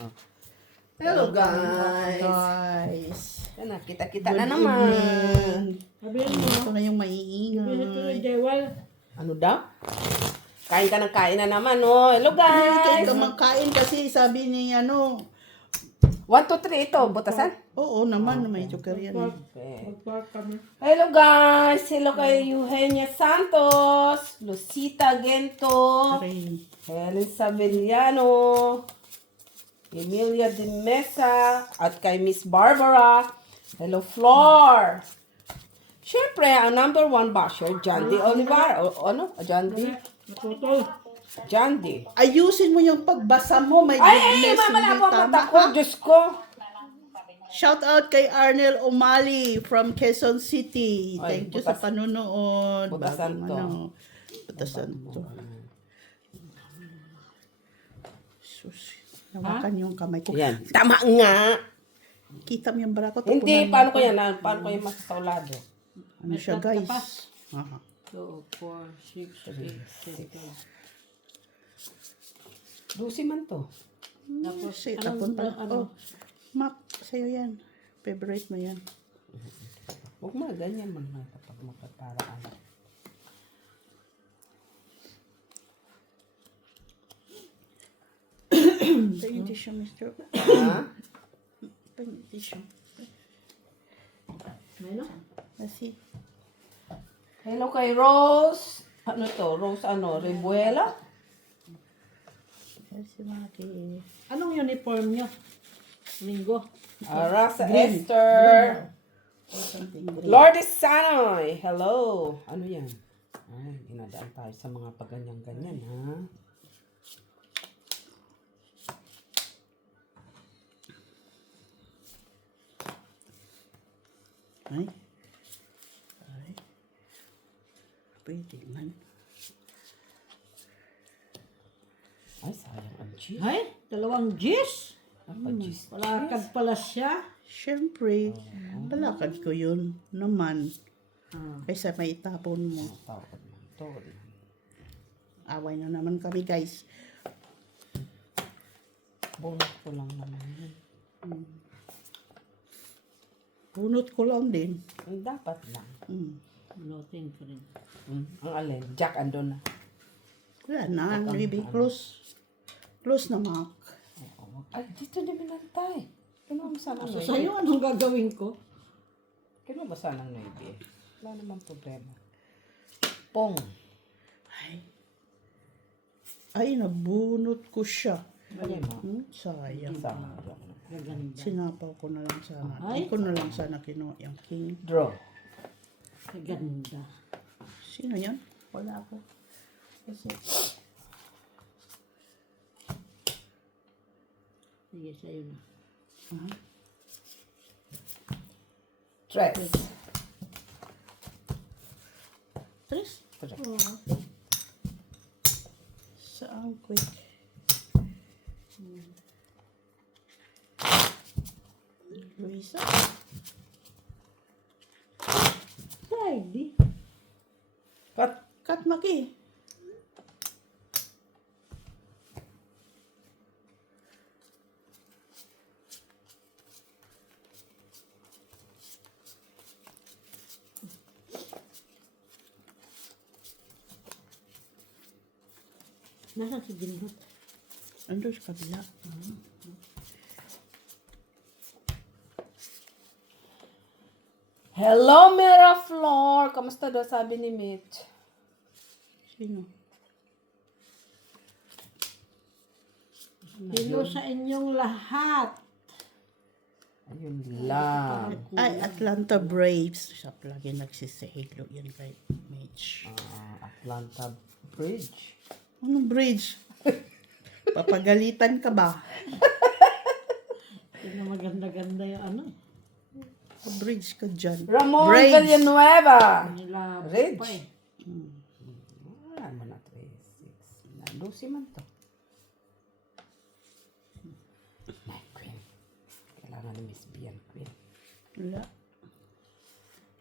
Oh. Hello guys. Guys. Yan na, kita-kita Good na naman. evening. Sabihin mo, Ito na yung sabihin ito maiingay. ni Jewel. Ano daw? Kain ka ng kain na naman, oh. Hello Hindi guys. kayo makain kasi sabi ni 1, 2, 3 ito, butasan. oo naman, may sugar yan. Okay. Mag-park kami. Hello guys. Hello kay Eugenia Santos, Lucita Gento, Rin. Helen Sabellano, Emilia de Mesa, at kay Miss Barbara. Hello, Flor. Siyempre, ang number 1 basher, John D. Olivar. O ano? John D. Natutol. John D. Ayusin mo yung pagbasa mo, may Ay, goodness, mamala hindi po tama, mata ko. ha? Diyos ko. Shout out kay Arnel Omali from Quezon City. Ay, Thank you sa butas- panunood. butasan Bagong to. Butasan to. Sus, nawakan yung kamay ko. Yan. Tama nga. Kita mo yung bara ko. Hindi, tapunan mo paano ko ako. yan? Paano ko yung masasaulado? Ano siya, May guys? pa. Aha. 2, 4, 6, 8, 10. Lucy man to. Tapos, Shit, anong- tapon pa. ano? Oh, Mac, sa'yo yan. Favorite mo yan. Huwag mo, ganyan man na kapag magpaparaan. Pagin tissue, Mr. Ha? Pagin tissue. Ano? Kasi, Hello kay Rose. Ano to? Rose ano? Rebuela? kasi Maki. Anong uniform nyo? Linggo. Rasa Esther. Or something green. Lourdes Sanoy. Hello. Ano yan? Ay, inadaan tayo sa mga paganyan-ganyan, ha? Ay. Ay. Pwede man. Ay, sayang ang cheese. Ay, 2 G's. Cheese. Palakad pala siya. Siyempre, palakad ko yun naman. Ah. Kaysa may itapon mo. Tawad man. Tawad man. Away na naman kami, guys. Bonus ko lang naman yun. Bunot ko lang din. Ang dapat lang. Nothing ko rin. Ang alin? Jack andon na. Wala na, baby. Close. Close na, Mac. Ay, dito na binantay. Kano ba sana So, ng sa'yo, anong gagawin ko? Kano ba sana ng naibi? Wala namang problema. Pong. Ay, nabunot ko siya. Ano mo? Sayang. Sama. Gaganda. Sinapaw ko na lang sana. Ay. Hindi ko na lang sana kinuha yung king. Draw. Gaganda. Sino yan? Wala ako. Kasi, Sige, sa'yo na. Tres. Tres? Tres. Saan quick? Luisa? Heidi. Cut. Kat Maki. Nasaan si Ginhot? Ando sa kabila. Hello, Miraflor. Kamusta daw sabi ni Mitch? Sino? Hello sa inyong lahat. Ayun lang. Ay, Atlanta Braves. Siya lagi nagsisahilo yan kay Mitch. Atlanta Bridge. Anong bridge? Papagalitan ka ba? Tingnan maganda-ganda yung ano. Bridge ka dyan. Ramon Braves. Villanueva. Nila Ridge. pa eh. Wala mo na 3, 6. Lucy man to. My queen. Kailangan ni Miss B ang queen. Wala.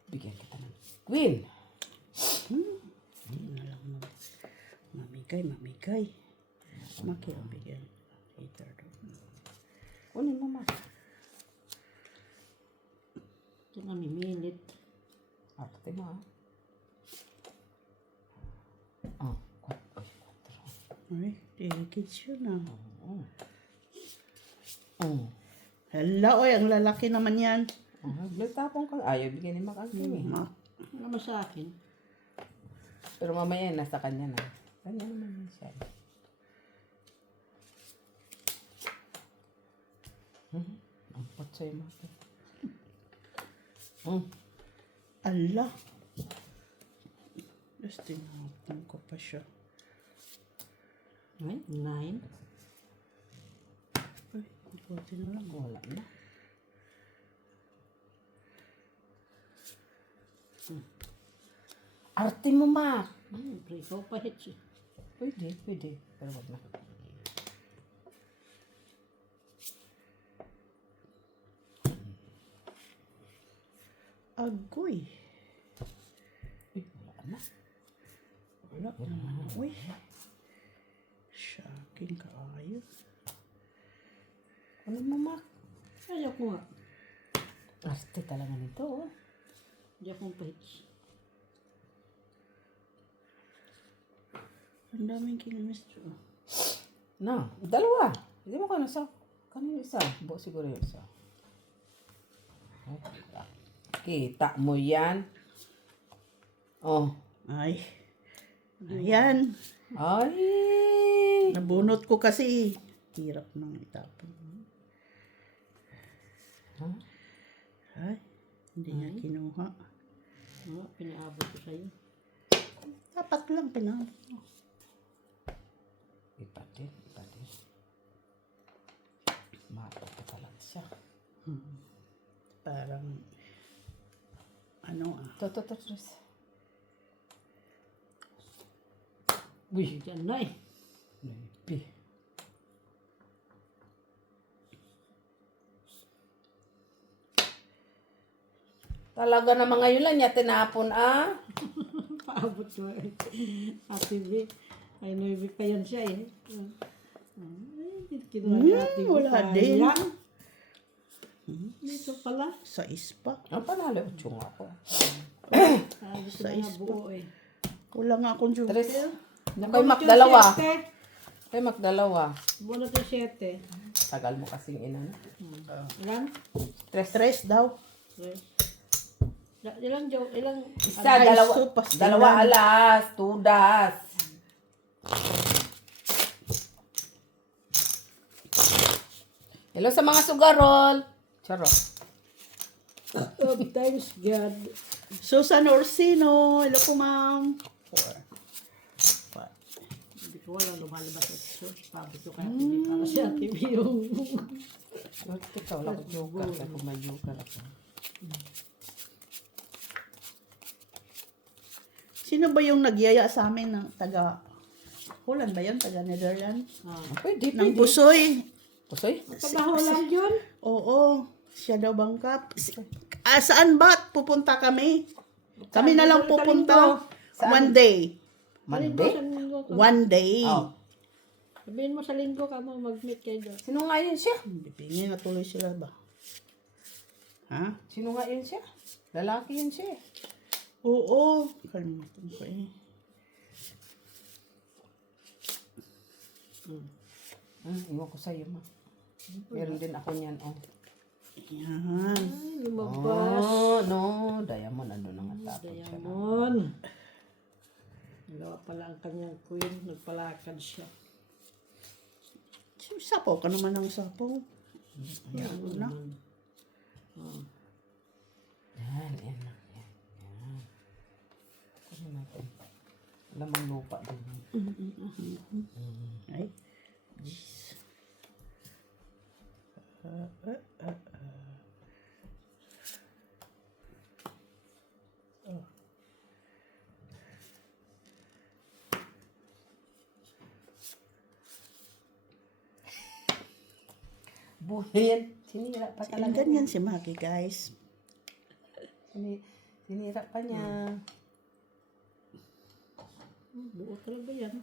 Bigyan kita ng queen. Hindi na lang mamigay. Maki ang bigyan. Hater daw. Kunin mo, ma. Ito na minit. Arte mo, ah. Oh, Ay, kids yun ah. oh. Oh. Hala, oy, ang lalaki naman yan. Tapong ka. Ayaw, bigyan ni Makangking eh. Ano sa akin? Pero mamaya nasa kanya na. Kanya naman yun siya. Ang patsoy mo. Ala. Just tinapon ko pa siya. Ay, 9. Ay, buti na lang. Wala na. Arte mo, ma. Ikaw pa hit siya. Pwede. Pero wag na. Agoy. Uy, wala na. Wala na. Uy. Shocking kaayo. Ano mo, ma? Ayaw ko nga. Arte talaga nito, oh. Hindi akong pa hit. Ang daming kinamisto. Na, dalawa. Hindi mo ka nasa. Kanino isa? Buo siguro yung isa. Kita mo yan. Oh. Ay. Ayan. Ay. Nabunot ko kasi. Hirap nang itapon. Huh? Ay. Hindi niya kinuha. Pinaabot ko sa'yo. Dapat lang pinapon. Ipatin. Mata pa talaga siya. Parang ano ah. Tres. Uy. Diyan na eh. Maybe. Talaga naman ngayon lang niya tinapon, ah. Paabot ko eh. Ate B. Ay, Noybe pa yan siya eh. Ay, kinuha ni Ate B. Wala din. Sayang. Dito pala. Sa ispa. Ang panalo, tiyong ako. Sabi ko Sa na nga ispo. buo eh. Wala nga akong joker. Tres. Kay Mac, dalawa. Kay Mac, dalawa. Buo na ito 7. Tagal mo kasing ina. Ilan? Tres. Daw. Ilang joke? Ilang? Isa, Ay, dalawa. supas Dalawa ilan. alas. Tudas. Hello sa mga sugarol. Charot. Of times God. Susan Orsino. Hello po, ma'am. Hindi ko wala lumalabas ito. Sabi ko kaya hindi para si Ate B yung... Ikaw lang ako joker. Kaya kung may joker ako. Sino ba yung nagyaya sa amin ng taga Holland ba yun? Taga Netherlands? Pwede, Ng pwede. Pusoy. Pusoy? Trabaho lang yun. Oo. Siya daw bangkap. Saan ba pupunta kami? Kami na lang pupunta. One day. Monday? One day. Oh. Sabihin mo sa linggo ka mo mag-meet kayo doon. Sino nga yun siya? Bibingin na tuloy sila ba? Ha? Sino nga yun siya? Lalaki yun siya. Oo. Kalimutan ko eh. Iwan ko sa'yo, ma. Meron din ako niyan, oh. Yan. Ay, lumabas. Oh, no. Diamond, ando na nga tapos siya. Diamond. Nagawa pala ang kanyang queen. Nagpalakad siya. Sapaw ka naman ng sapaw. Ayan mo na. Yan. Ano natin? Lamang lupa din. Ay. Jeez. Buhay yan. Sinira pa talaga. Ganyan si Maki, guys. Sinira pa niya. Buo talaga yan.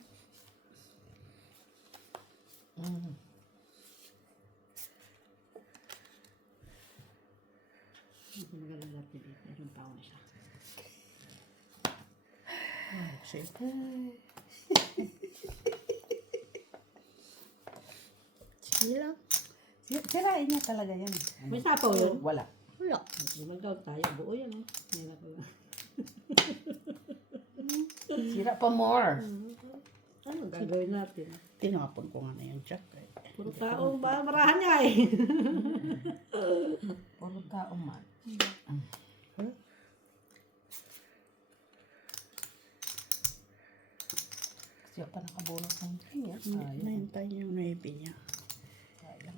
siya. Sige. Sige lang. Sirain niya talaga yan. May sapaw yun. Wala. Wala. Mag-out tayo. Buo yan. Oh. Yan ako lang. Sira pa more. Ano gagawin natin? Tinapon ko nga na yung check. Puro taong marahan niya eh. Puro tao man. Siya pa nakabunot ng ganyan. Sayang. Nahintay yung 9 niya. Sayang.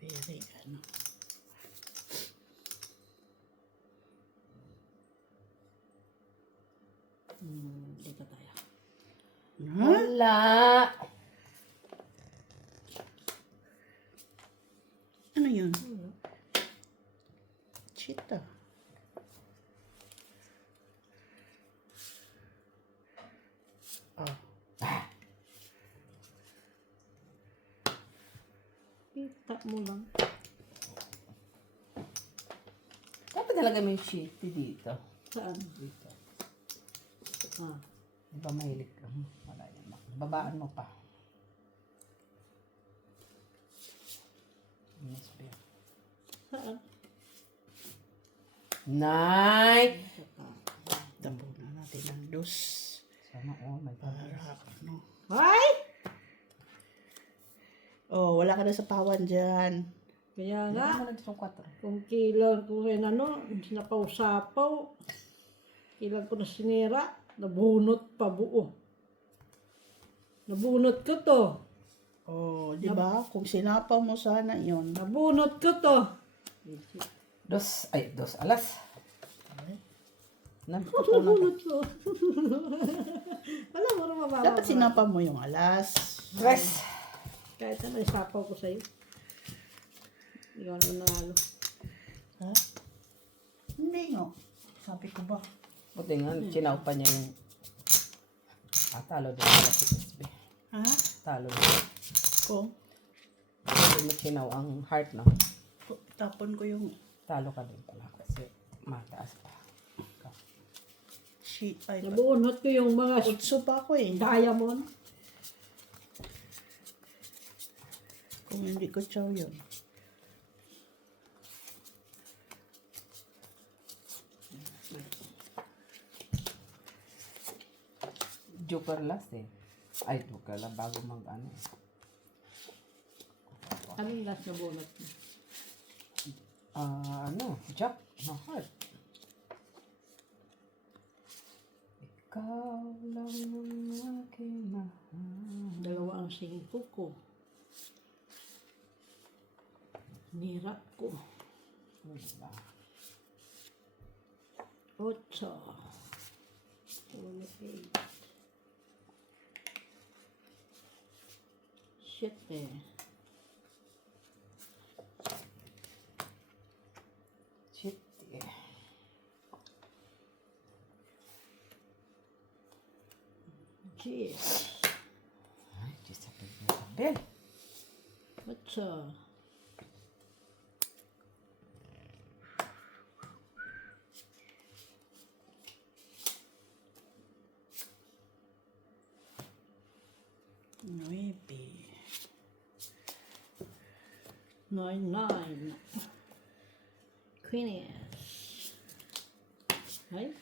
Very ano. Dito tayo. Ha? Wala. Ano yun? Cheetah. Oh. Kita mo lang. Dapat talaga may shitty dito. Saan? Dito. Ah. Di ba mahilig ka? Wala yan. Babaan mo pa. Yes, babe. Saan? Night! Tapunan natin ang dos. Sana all may Para ano. Ay! Oh, wala ka na sa pawan dyan. Kaya Hindi nga, mo na dito 4. kung kailan ko rin ano, sinapaw-sapaw, kailan ko na sinira, nabunot pa buo. Nabunot ko to. Oh, di ba? Kung sinapaw mo sana yon. Nabunot ko to. Dos alas. Napupunan ka. Nabunot ko. Alam mo naman mababa. Dapat sinapaw mo yung alas. Stress. Kahit ano isapaw ko sa'yo. Ikaw na nanalo. Ha? Hindi nga. Sabi ko ba? Buti nga, chinaw pa niya yung... talo din pala si SB. Ha? Talo din. Kung? Hindi mo chinaw ang heart, no? Tapon ko yung Talo ka din pala kasi mataas pa. sheet. Ay, Nabunot ko yung mga utso pa ako eh. diamond. Kung hindi ko chow yun. Joker last eh. Ay, joker lang bago mag ano. Anong last na bunot mo? Jack na heart. Ikaw lang ang aking mahal. Dalawa ang singko ko. Nirap ko. Wala. 8. 8. 7. Shit eh. Cheers. Ay, disappear na sa bell. 8. Nuebe. 9. Queens. Ay?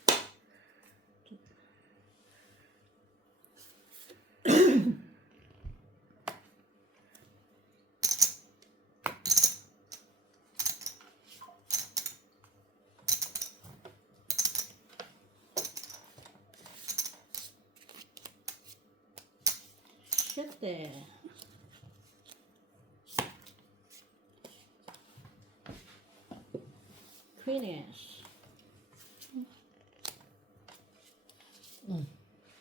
Siete. Queens.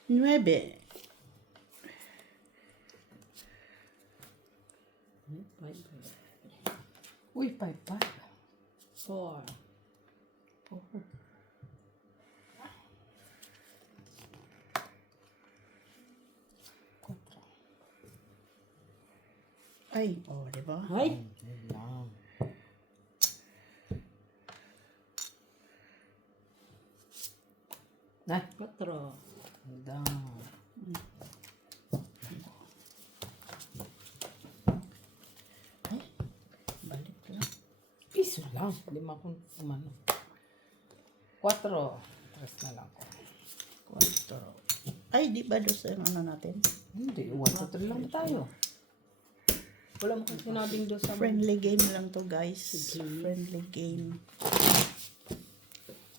9. Uy, 5. 4. Ay, oh, di ba? Ay, Yun lang. Down. Balik lang. Piso lang. Lima kung umano. 4. Tres na lang ko. 4. Ay, di ba doon sa ano natin? Hindi. 1, 2, 3 lang tayo. Wala mo kang sinabing doon sa... Friendly game lang to, guys. Friendly game.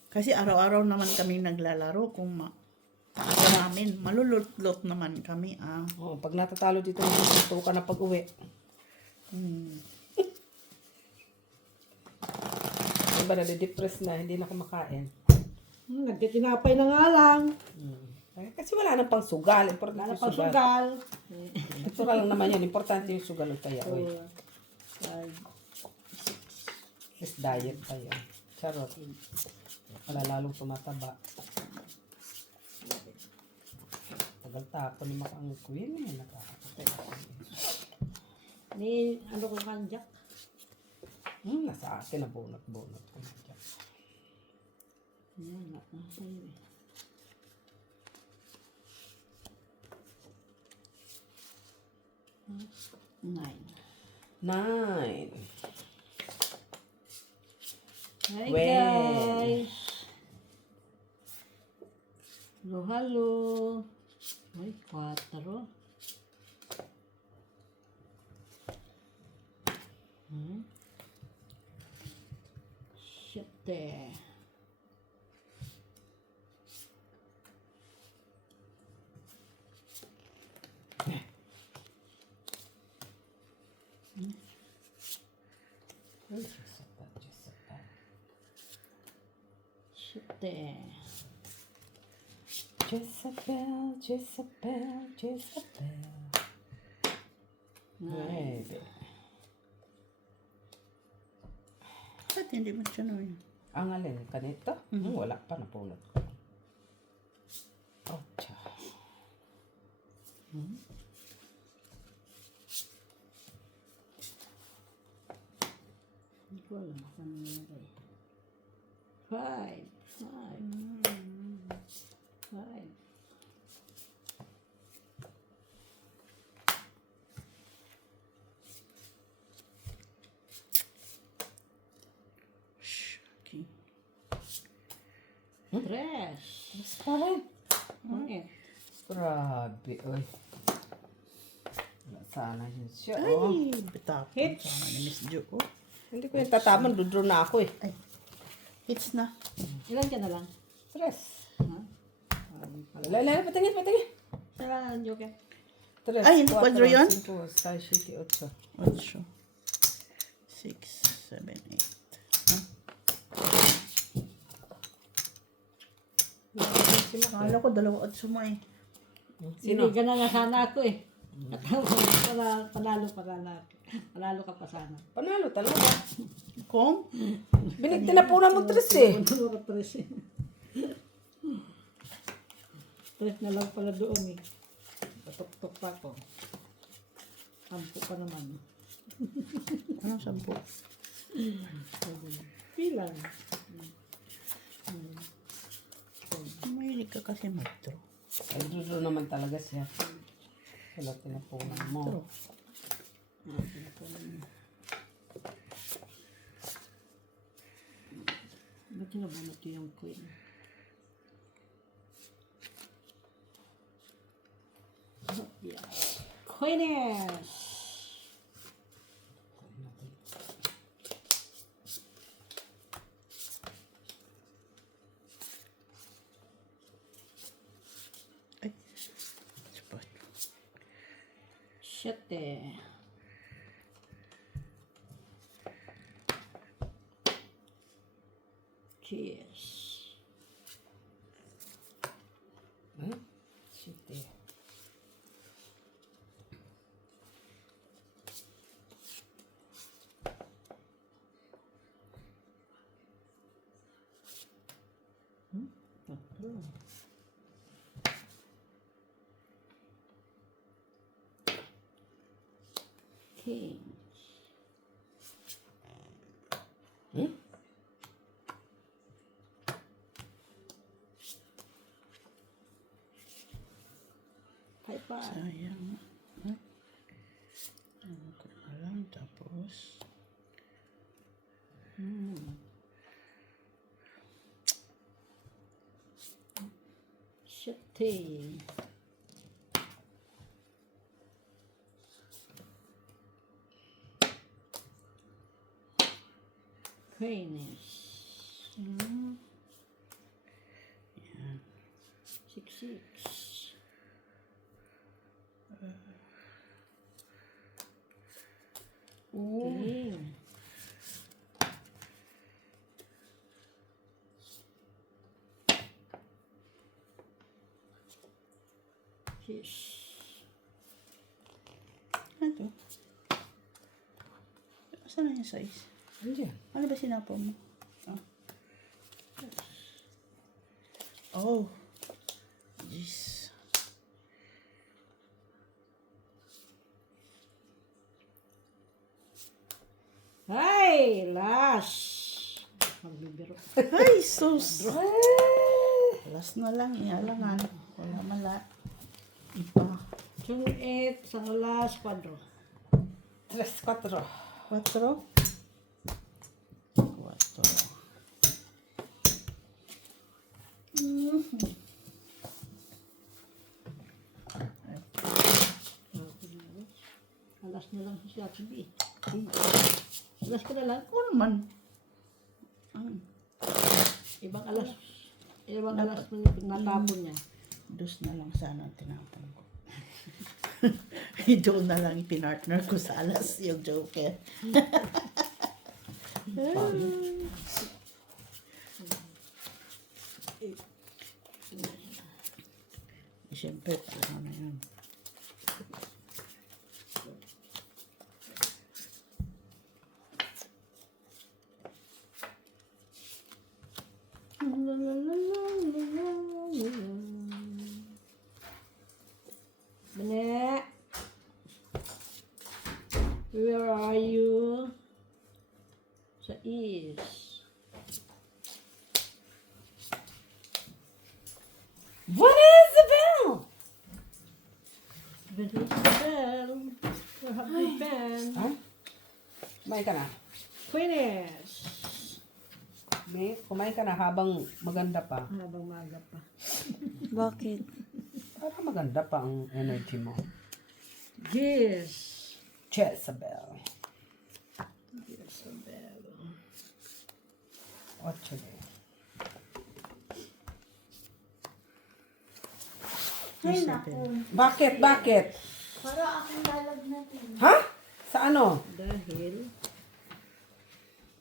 Kasi araw-araw naman kami naglalaro kung ano namin, malulot-lot naman kami, ah. Oh, pag natatalo dito, matututo ka na pag-uwi. Diba, nade-depress na, hindi na kumakain. Nagtitinapay na nga lang. Eh, kasi wala nang pang sugal. Importante Wala yung pang sugal. sugal. Natural lang naman yan. Importante yung sugal o kaya. Oy. 5, Is diet pa yan. Charot. Wala lalong tumataba. Tagal tapon ni Makang Queen. Nakakatay ako. Ni ano ko kanjak? Nasa akin na bunot-bunot ko na dyan. Yan, nasa iyo eh. Nine. 9. Hi Well. guys. Hello, hello. Ay, 4. Siete. Siete. Jezebel, Jezebel, Jezebel. 9. Ba't hindi mo siya yun? Ang alin, kanito? Wala pa, napulot ko. Ocha. Hindi ko alam kung ano nilagay. 5. 5. Okay. 3. Mas pa rin. Bakit? Grabe, oy. Wala sana yun siya, oh. Ay, bitapon sana ni Miss Jo. Oh. Hindi ko yung tataman, dudro na ako eh. Ay, hits na. Ilan ka na lang? Tres. Ha? Lala, patingin, patingin. Kailangan joke. Tres, Ay, hindi kwadro yun? 5, 6, 7, 8. 8. 6, 7, 8. Akala ko 2 mo eh. Sino? Hindi, ganun nga sana ako eh. At panalo pa sana. Panalo ka pa sana. Panalo talaga. Kung? Tinapunan mo tres eh. Panalo ka tres eh. Tres na lang pala doon eh. Patok-tok pa ko. 10 pa naman. Anong 10? Pilang. Mahilig ka kasi mag-draw. Ay, dudro naman talaga siya. Wala tinapunan mo. Ba't nabunot yung queen? Yeah. Queeness! Ay, spot. Siyete. Cheers. Shit eh. Tatlo. King. pa. Sayang. Ay. Ano ko na lang. Tapos. Shitty. Finish. Yan. 6-6. Okay. Fish. Ano to? Saan na yung size? Andiyan. Ano ba sinapo mo? Oh. Jeez. Ay, last. Magbibiro. Ay, sus. Last na lang. Ialangan. Wala mala. Ipa. Sung 8, sa last, 4. 3, 4. 4. 4. Alas na lang siya, sabi. Alas ko na lang. Ano naman? Ibang alas na natapon niya. Dos na lang sana ang tinapon ko. Doon na lang ipinartner ko sa alas yung joker. Siyempre, paano na yun? Bene, where are you? Sa east. What is the bell? Where is the bell? Where have you been? Ha? Kumain ka na. Finish. May, kumain ka na habang maganda pa. Habang maga pa. Bakit? Para maganda pa ang energy mo. Yes. Jezebel. Isabel. 8 de. Ay, naku. Bakit? Bakit? Para akong lalagnatin. Ha? Sa ano? Dahil,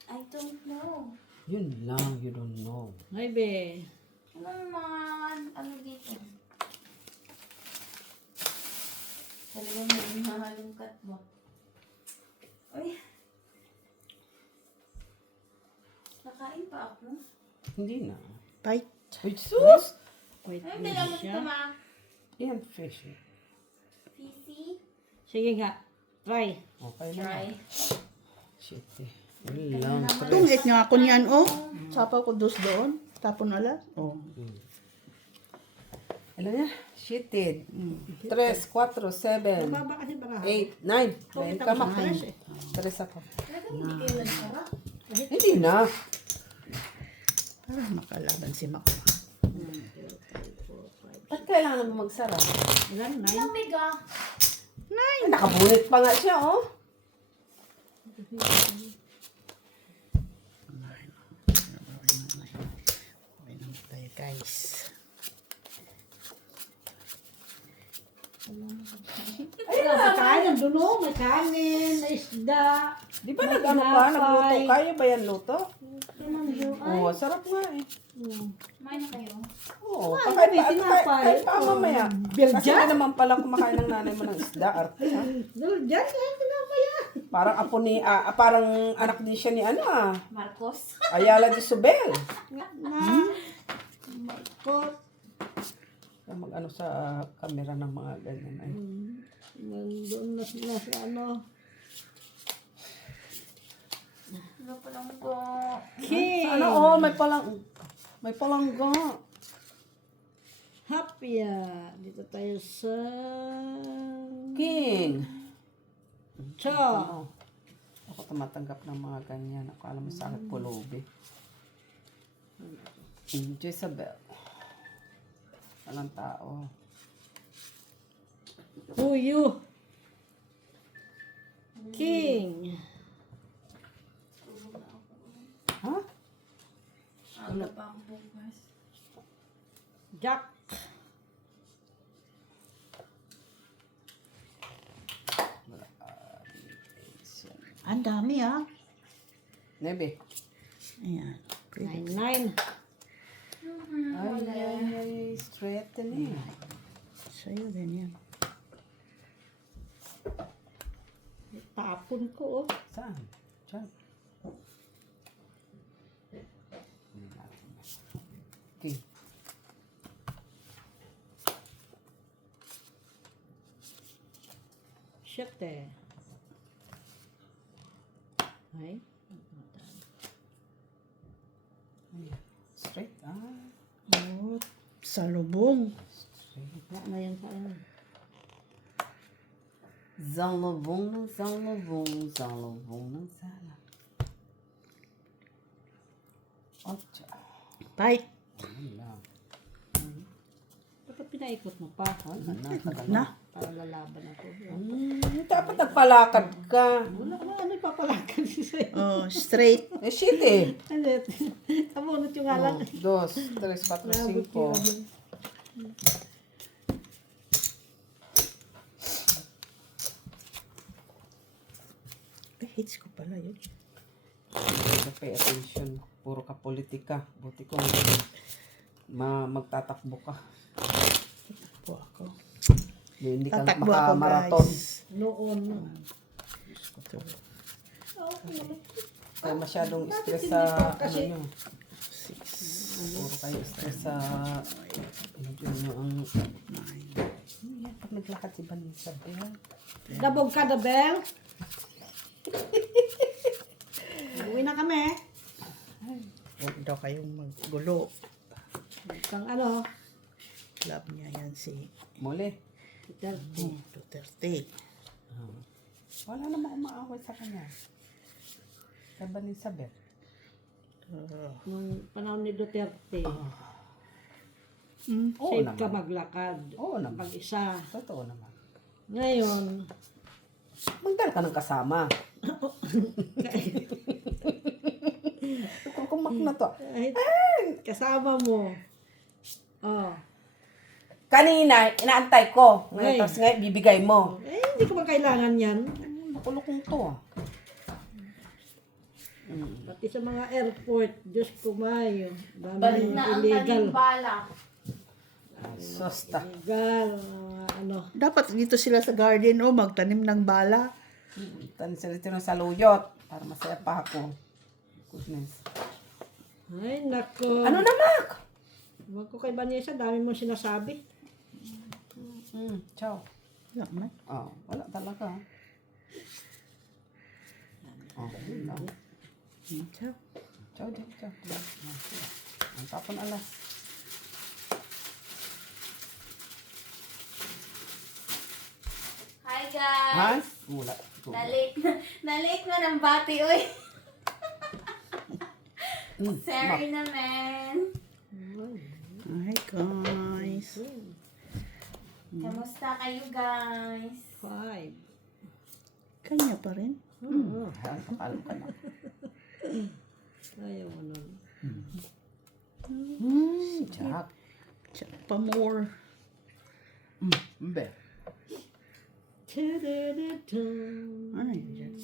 I don't know. Yun lang, you don't know. ay be, Anong mga, ano dito? Talagang may mahalungkat mo. Uy. Nakain pa ako. Hindi na. Tight. Uy, sus! wait Ay, mo dala mo siya. ito, ma. Yan, fish. eh. Fishy. Sige nga, try. Okay na. Try. Shit eh. Yun lang. Tungit niya ako niyan, oh. Sapaw ko dos doon. Tapon alas. Oh. Alam niya? Shitted. 3, 4, 7, Baba kasi baka 8, 9. Lain ka mak. 3 ako. Talagang hindi kayo nagsarap. Hindi na. Para makalaban si Mac. Ba't kailangan mo magsara? Ilan? 9? Lamig ah. Ay, nakabunit pa nga siya, oh. Okay na tayo, guys. Ay, kain ang dulo, may kanin, may isda. Di ba nag-ano ka? Nagluto? Kaya ba yan luto? Tumangyo. Oo, sarap nga eh. Kumain na kayo. Oo, may tinapay. kahit pa mamaya. Belgian? Kasi hindi naman pala kumakain ng nanay mo ng isda, arte ha. Dulo dyan, kain ka na kaya. Parang apo ni, parang anak din siya ni ano Marcos. Ayala de Subel. Marcos. Kaya mag-ano sa camera ng mga ganyan ay. Nandun na sila sa ano. Ano pa lang po. King. Sa ano, oh, may palangga. Happy. Dito tayo sa... King. Cha. Ano? Ako tumatanggap ng mga ganyan. Ako alam mo sa akin pulubi. Jezebel. Walang tao. Puyo. King. Ha? Aga pa ako bukas. Jack. Ang dami Nebe. Ayan. Pwede. 9. Ay, straight din eh. Sa'yo din yan. Tapon ko, oh. Saan? Diyan. Okay. Shit, eh. Ay. Straight. Oh, salubong. Straight. Wala na yan sa ano. Zalabong ng zalabong, zalabong ng zala. Ocha. Tight. Ayun lang. Dapat pinaikot mo pa. Ano na, tagal Na. Para lalaban ako. Dapat nagpalakad ka. Wala ka, ano ipapalakan siya sa'yo? Oh, straight. Eh, shit eh. Ano? Kamunot yung alam. 1, 2, 3, 4, 5. Hits ko pala yun. Pay attention. Puro ka politika. Buti ko magtatakbo ka. Po ako. Hindi ka Tatakbo ako, makamarathon. guys. Noon. Ito. Kaya masyadong stress sa ano nyo. Puro kayo stress sa medyo nyo ang yan, pag naglakad si Vanessa Bell. Dabog ka, Dabel. Uwi na kami. Huwag daw kayong maggulo. Kang ano? Love niya yan si Muli. Duterte. Wala namang umaaway sa kanya. Kay Vanessa Bell. Nung panahon ni Duterte, Oo safe ka naman. maglakad. Oo naman. Pag-isa. Totoo naman. Ngayon, Magdala ka ng kasama. Kukumak na to. kahit kasama mo. Oh. Kanina, inaantay ko. Ngayon, Ay. tapos ngayon, bibigay mo. Eh, hindi ko ba kailangan yan? Makulokong to ah. Pati sa mga airport, Diyos ko mayo. Dami Balik yung na ang illegal. tanim bala. Sosta. Illegal, ano. Dapat dito sila sa garden magtanim ng bala. Tanin sila dito ng saluyot. Para masaya pa ako. Goodness. Ay, nako. Ano na, Mac? Huwag ko kay Vanessa, dami mong sinasabi. Ciao. Wala man. Oh, wala talaga. Oh, yun lang. Ciao. Ciao, ciao, ciao. Ang tapon alas. Hi Ha? guys! Wala. Na-late mo ng bati, uy. Sorry Mac. naman. Hi guys. Kamusta kayo guys? 5. Kanya pa rin. Alam ka na. Ayaw mo nun. Jack. Check pa more. Mbe. Ano yun dyan?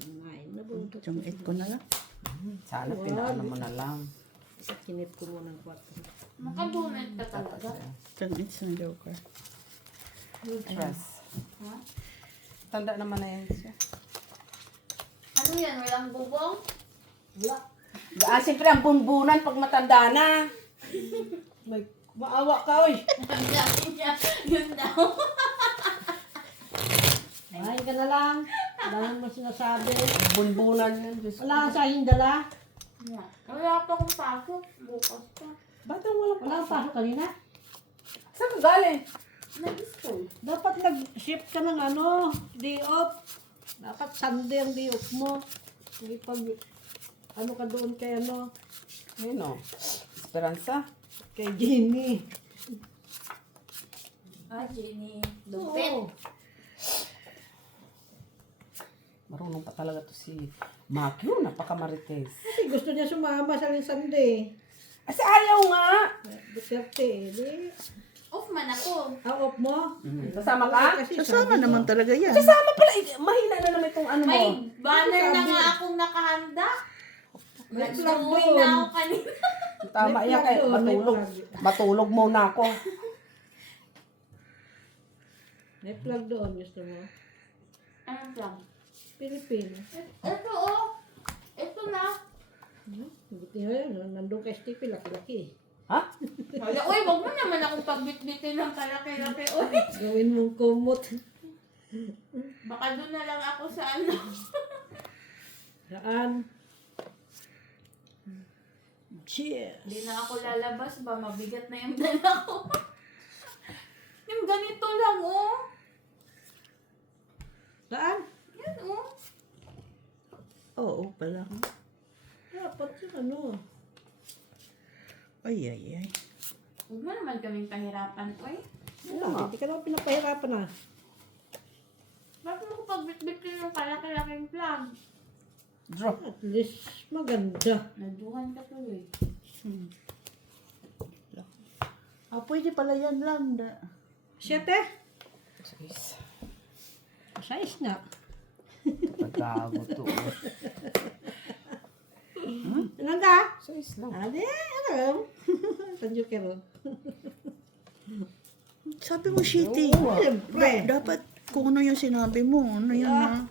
9 na ba? Yung 8 ko na lang. Sana pinaano mo na lang. Isa kinip ko muna ng 4. Makabunod ka talaga. Yung 8 sa joker. Stress. Ha? Tanda naman na yan siya. Ano yan? Walang bubong? Wala. Siyempre ang bunbunan pag matanda na. May maawa ka, oy. Yun daw. Kumain ka na lang. Dahil mo sinasabi. Bunbunan yan. Diyos ko. Wala kang sahing dala. Nga. Wala pa akong pasok. Bukas pa. Ba't ang walang Wala kang pasok kanina? Saan ka galing? Nag-school. Dapat nag-shift ka ng ano, day off. Dapat Sunday ang day off mo. May pag, ano ka doon kay ano, Ayun o. Esperanza. kay Jenny. Ah, Jenny. Lupit. Oo. Marunong pa talaga to si Makyo. Napaka-marites. Kasi gusto niya sumama sa Sunday. Kasi ayaw nga. Duterte eh. Di, Off man ako. off mo. Kasama ka? Kasi Kasama sabi naman mo, talaga yan. Kasama pala. Mahina na naman itong ano mo. May banner na nga akong nakahanda. May plug Nag-uwi doon. na ako kanina. Tama May yan. plug Kaya doon, may matulog. plug. Matulog muna ako. May plug doon, gusto mo. Anong plan? Philippine. Ito oh. Ito na. Buti nga yun, nandun kay Stevie, laki-laki. Ha? Wala, uy, wag mo naman akong pagbitbitin ng kalaki-laki. Uy, Gawin mong kumot. baka doon na lang ako sa ano. Saan? Cheers. Hindi na ako lalabas ba? Mabigat na yung dala ko. Yung ganito lang oh. Saan? Yan oh. Oo pala. Dapat yung ano. Ay, ay, ay. Huwag mo naman kaming pahirapan, uy. Wala, hindi ka naman pinapahirapan na. Bakit mo ko pagbitbitin ng kalaki-laking plug? Draw. At least maganda. Naduhan ka tuloy. Pwede pala yan lang. 7? Sais. Size nga. Pagkago to. Ilan ka? Sais lang. Ade, ano? Tanjo ka ron. Sabi mo, shitty. Siyempre. Dapat kung ano yung sinabi mo. Ano yun na?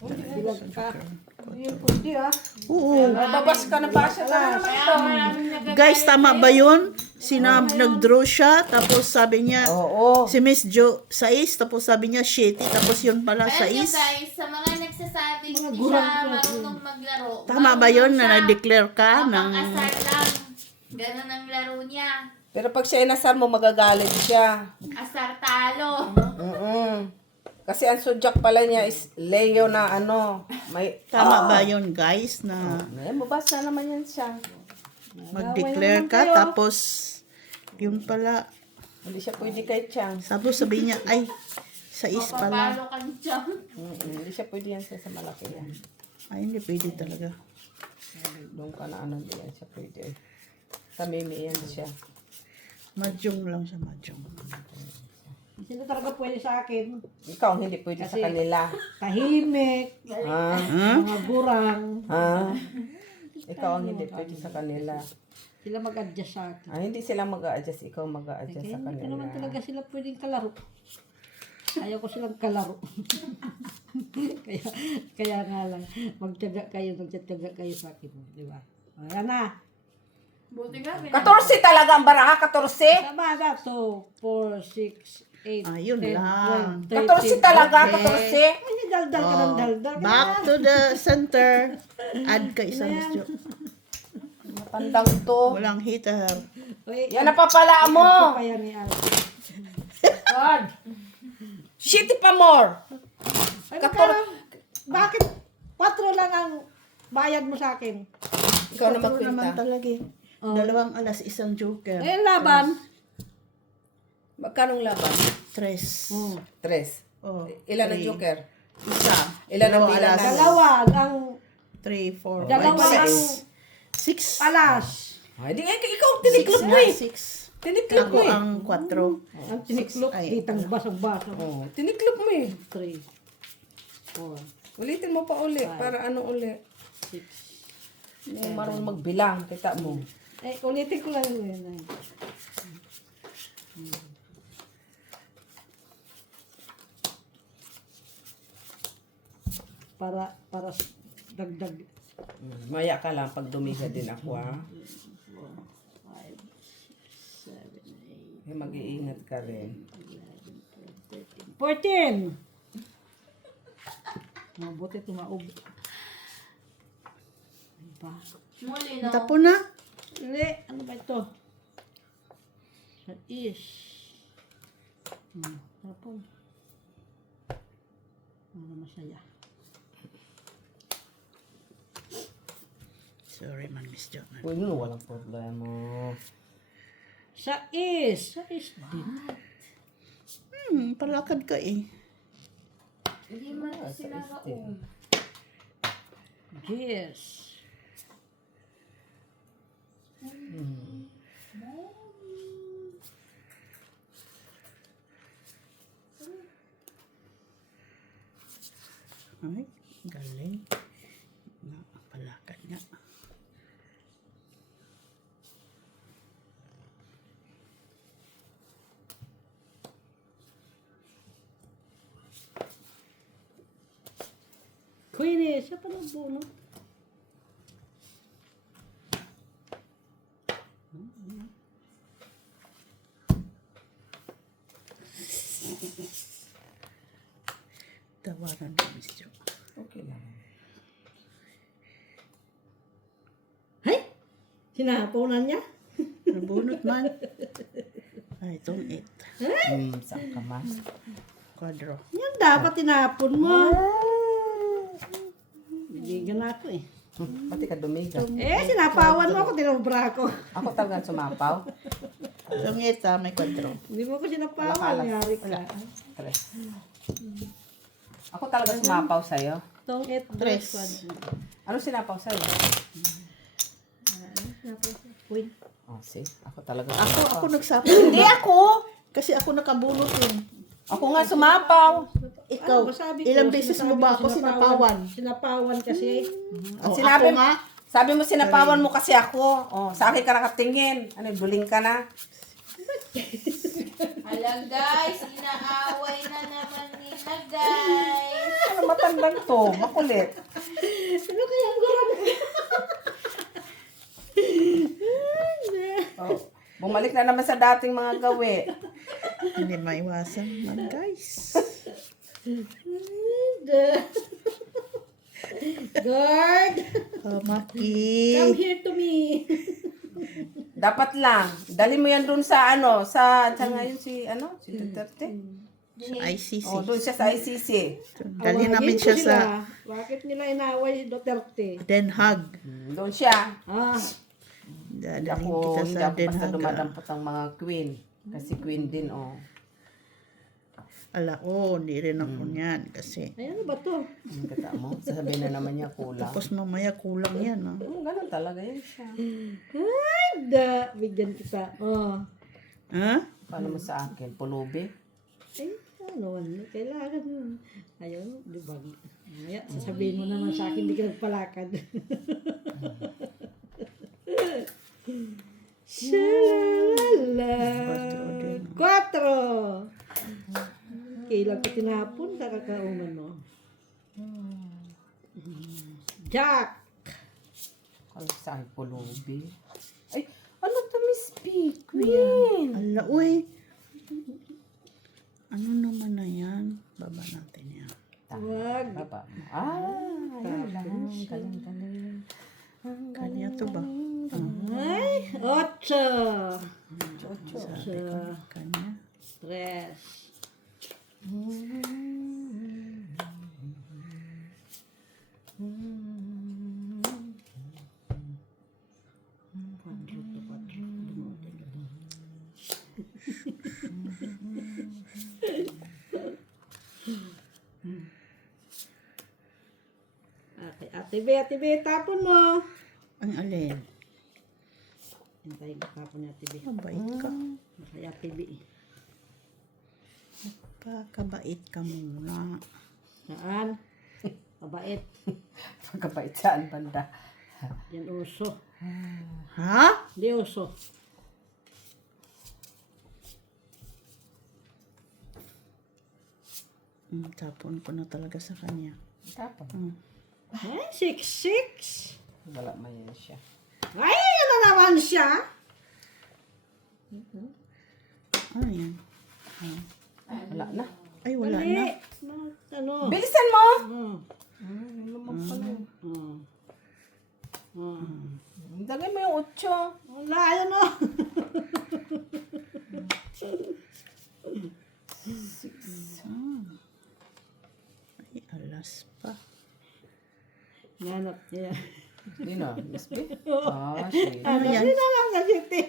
Bilag ka. Yung pundi ah. Oo. Babas ka na ba siya? Tara naman Kaya ito. maraming nagagalit. Guys, tama ba yun? Nag-draw siya, tapos sabi niya, Oo. si Miss Jo, 6, tapos sabi niya, shitty, tapos yun pala, Alam nyo 6. guys, sa mga nagsasabing Mga hindi gurang siya ko. marunong maglaro. Tama ba yun na siya. nag-declare ka ng... Pang-asar lang. Ganun ang laro niya. Pero pag siya inasar mo, magagalit siya. Asar talo. Kasi ang sudyak pala niya is Leo na ano. May... Tama ba yun, guys, na Ay, mabasa naman yan siya. mag-declare ka, tapos yun pala, Hindi siya pwede kay Chang. sabi niya, ay, 6 pala. Mapapalo ka dyan. Hindi siya pwede yan sa malaki yan. Ay, hindi pwede talaga. Doon ka na ano, hindi yan siya pwede. Sa mimi yan siya. Madyong lang siya, madyong. Sino talaga pwede sa akin? Ikaw ang hindi pwede sa Kasi- kanila. Tahimik, Ha? mga gurang. Ha? Ikaw ang hindi pwede sa kanila. Sila mag-adjust sa akin. Hindi sila mag-a-adjust. Ikaw mag-a-adjust Kaya sa hindi ko kanila. naman talaga sila pwedeng kalaro. Ayaw ko silang kalaro. kaya nga lang, magtiyaga kayo sa akin. Di ba? Ayan na. Buti nga. 14 talaga ang baraha, 14? Tama na. 2, 4, 6, 8, Ayun 10, lang. 12, 14 talaga, 14? Ay, daldal ka ng daldal. Back to the center. Add ka isang Miss Jo. Matandang to. Walang hitter. Uy, Yan napapala mo. kaya ni Al. God. Shitty pa more. Ay, bakit 4 lang ang bayad mo sa akin? Ikaw na Pero naman magkwenta. talaga eh. 2 alas, isang joker. Eh, laban. Magkanong laban? 3. Oh. 3. Oh, Ilan ang three. joker? Isa. Ilan ang Dalawang bilang alas. namin? Dalawa ang 3, 4, 5, Dalawa ang 6. 6. palas. Ay, di ikaw tiniklop mo eh. 6. Tiniklop Ako mo eh. ang 4. Ang tiniklop, Ay, ditang basang-basang. Oh, tiniklop mo eh. 3, 4, Ulitin mo pa uli. Para ano uli? 6. Hindi mo marunong magbilang. Kita mo. Eh, ulitin ko lang yun. Para dagdag. Maya ka lang pag dumiga din ako ha. 5, 6, 7, 8, Mag-iingat ka rin. 14. Mabuti tumaob. Diba? Muli, no? Tapon na. Hindi, ano ba ito? Sa is. Tapon. Ano masaya. Sorry man, Miss Joanna. Uy, no, walang problema. Sa is. Sa is din. Palakad ka eh. Hindi man sila ka Yes. Ay, galing. Palakad nga. Queenie, siya pa nagbunot. Tawaran mo, Miss Jo. Okay lang. Hay! Sinahaponan niya? Nabunot man. Ay, itong 8. Saan ka man? Kwadro. Yan dapat tinapon mo. Bibigan ako eh. Pati ka dumiga. Sinapawan mo ako, tinubra ako. Ako talaga sumapaw. Itong 8 may kwadro. Hindi mo ko sinapawan, Wala. nangyari ka. Tres. Ako talaga sumapaw sa'yo. Tong 8 Tres. Ano sinapaw sa'yo? Queen. Oh, see? Ako talaga Ako nagsapaw. Hindi ako! Kasi ako nakabunot yun. Ako nga sumapaw. Ikaw, Ano ba sabi ko? ilang beses mo ba ako sinapawan? Sinapawan kasi. Oh, Sinabi- ako nga. Sabi mo sinapawan mo kasi ako. Oh, sa akin ka nakatingin. Ano, duling ka na? Hala guys, inaaway na naman nila guys. Ano matandang to? Makulit. Ano kaya ang gawin? Oh, bumalik na naman sa dating mga gawi. Hindi maiwasan man, guys. Guard! Maki. Come here to me. Dapat lang. Dali mo yan dun sa ano, sa ngayon si Duterte. Sa ICC. Oh, dun siya sa ICC. Dali Awagin namin ko siya sila. sa Bakit nila inaway Duterte? Den Haag. Doon siya. Dadalhin Ako, kita hindi sa ako Den basta Haag. dumadampot ang mga queen. Kasi queen din, oh. Ala ko, hindi rin ako niyan. Kasi, Ay, ano ba to? Ang kata mo, sasabihin na naman niya kulang. tapos mamaya kulang yan. Ah. Oh, ganun talaga yan siya. Bigyan kita. Oh. Ha? Paano mo sa akin? Pulubi? Ay, ano, kailangan yun. Ayaw, di ba? Maya, sasabihin mo naman sa akin, di ka nagpalakad. Shalala. 4. Kailan ko tinapon, kakakauman mo. Jack. Ano sa akin? Pulubi? Ay, ano to, Miss P? Queen! Ala, uy. Ano naman na yan? Baba natin yan. Wag. Baba mo. Ayun lang. Galing. Kanya to ba? Ay, 8. Kanya. 3. Ate B, tapon mo. Ang alin? Hintayin ko tapon ni Ate B. Mabait ka. Masaya Ate B. Pakabait ka muna. Saan? Mabait. Pagkabait saan banda? Yan uso. Ha? Hindi uso. Tapon ko na talaga sa kanya. Tapon. Ay, 6. Wala man yan siya. Ay, ano naman siya? Ano yan? Wala na. Ay, wala Mali. na. Ano? Bilisan mo! Hmm. Lumang pala. Hmm. Hmm. Dagay mo yung 8. Wala, ayun o. Ay, alas pa. Ganap niya. Hindi na, Miss B. Shit. Ano yan? Hindi na lang na siyete.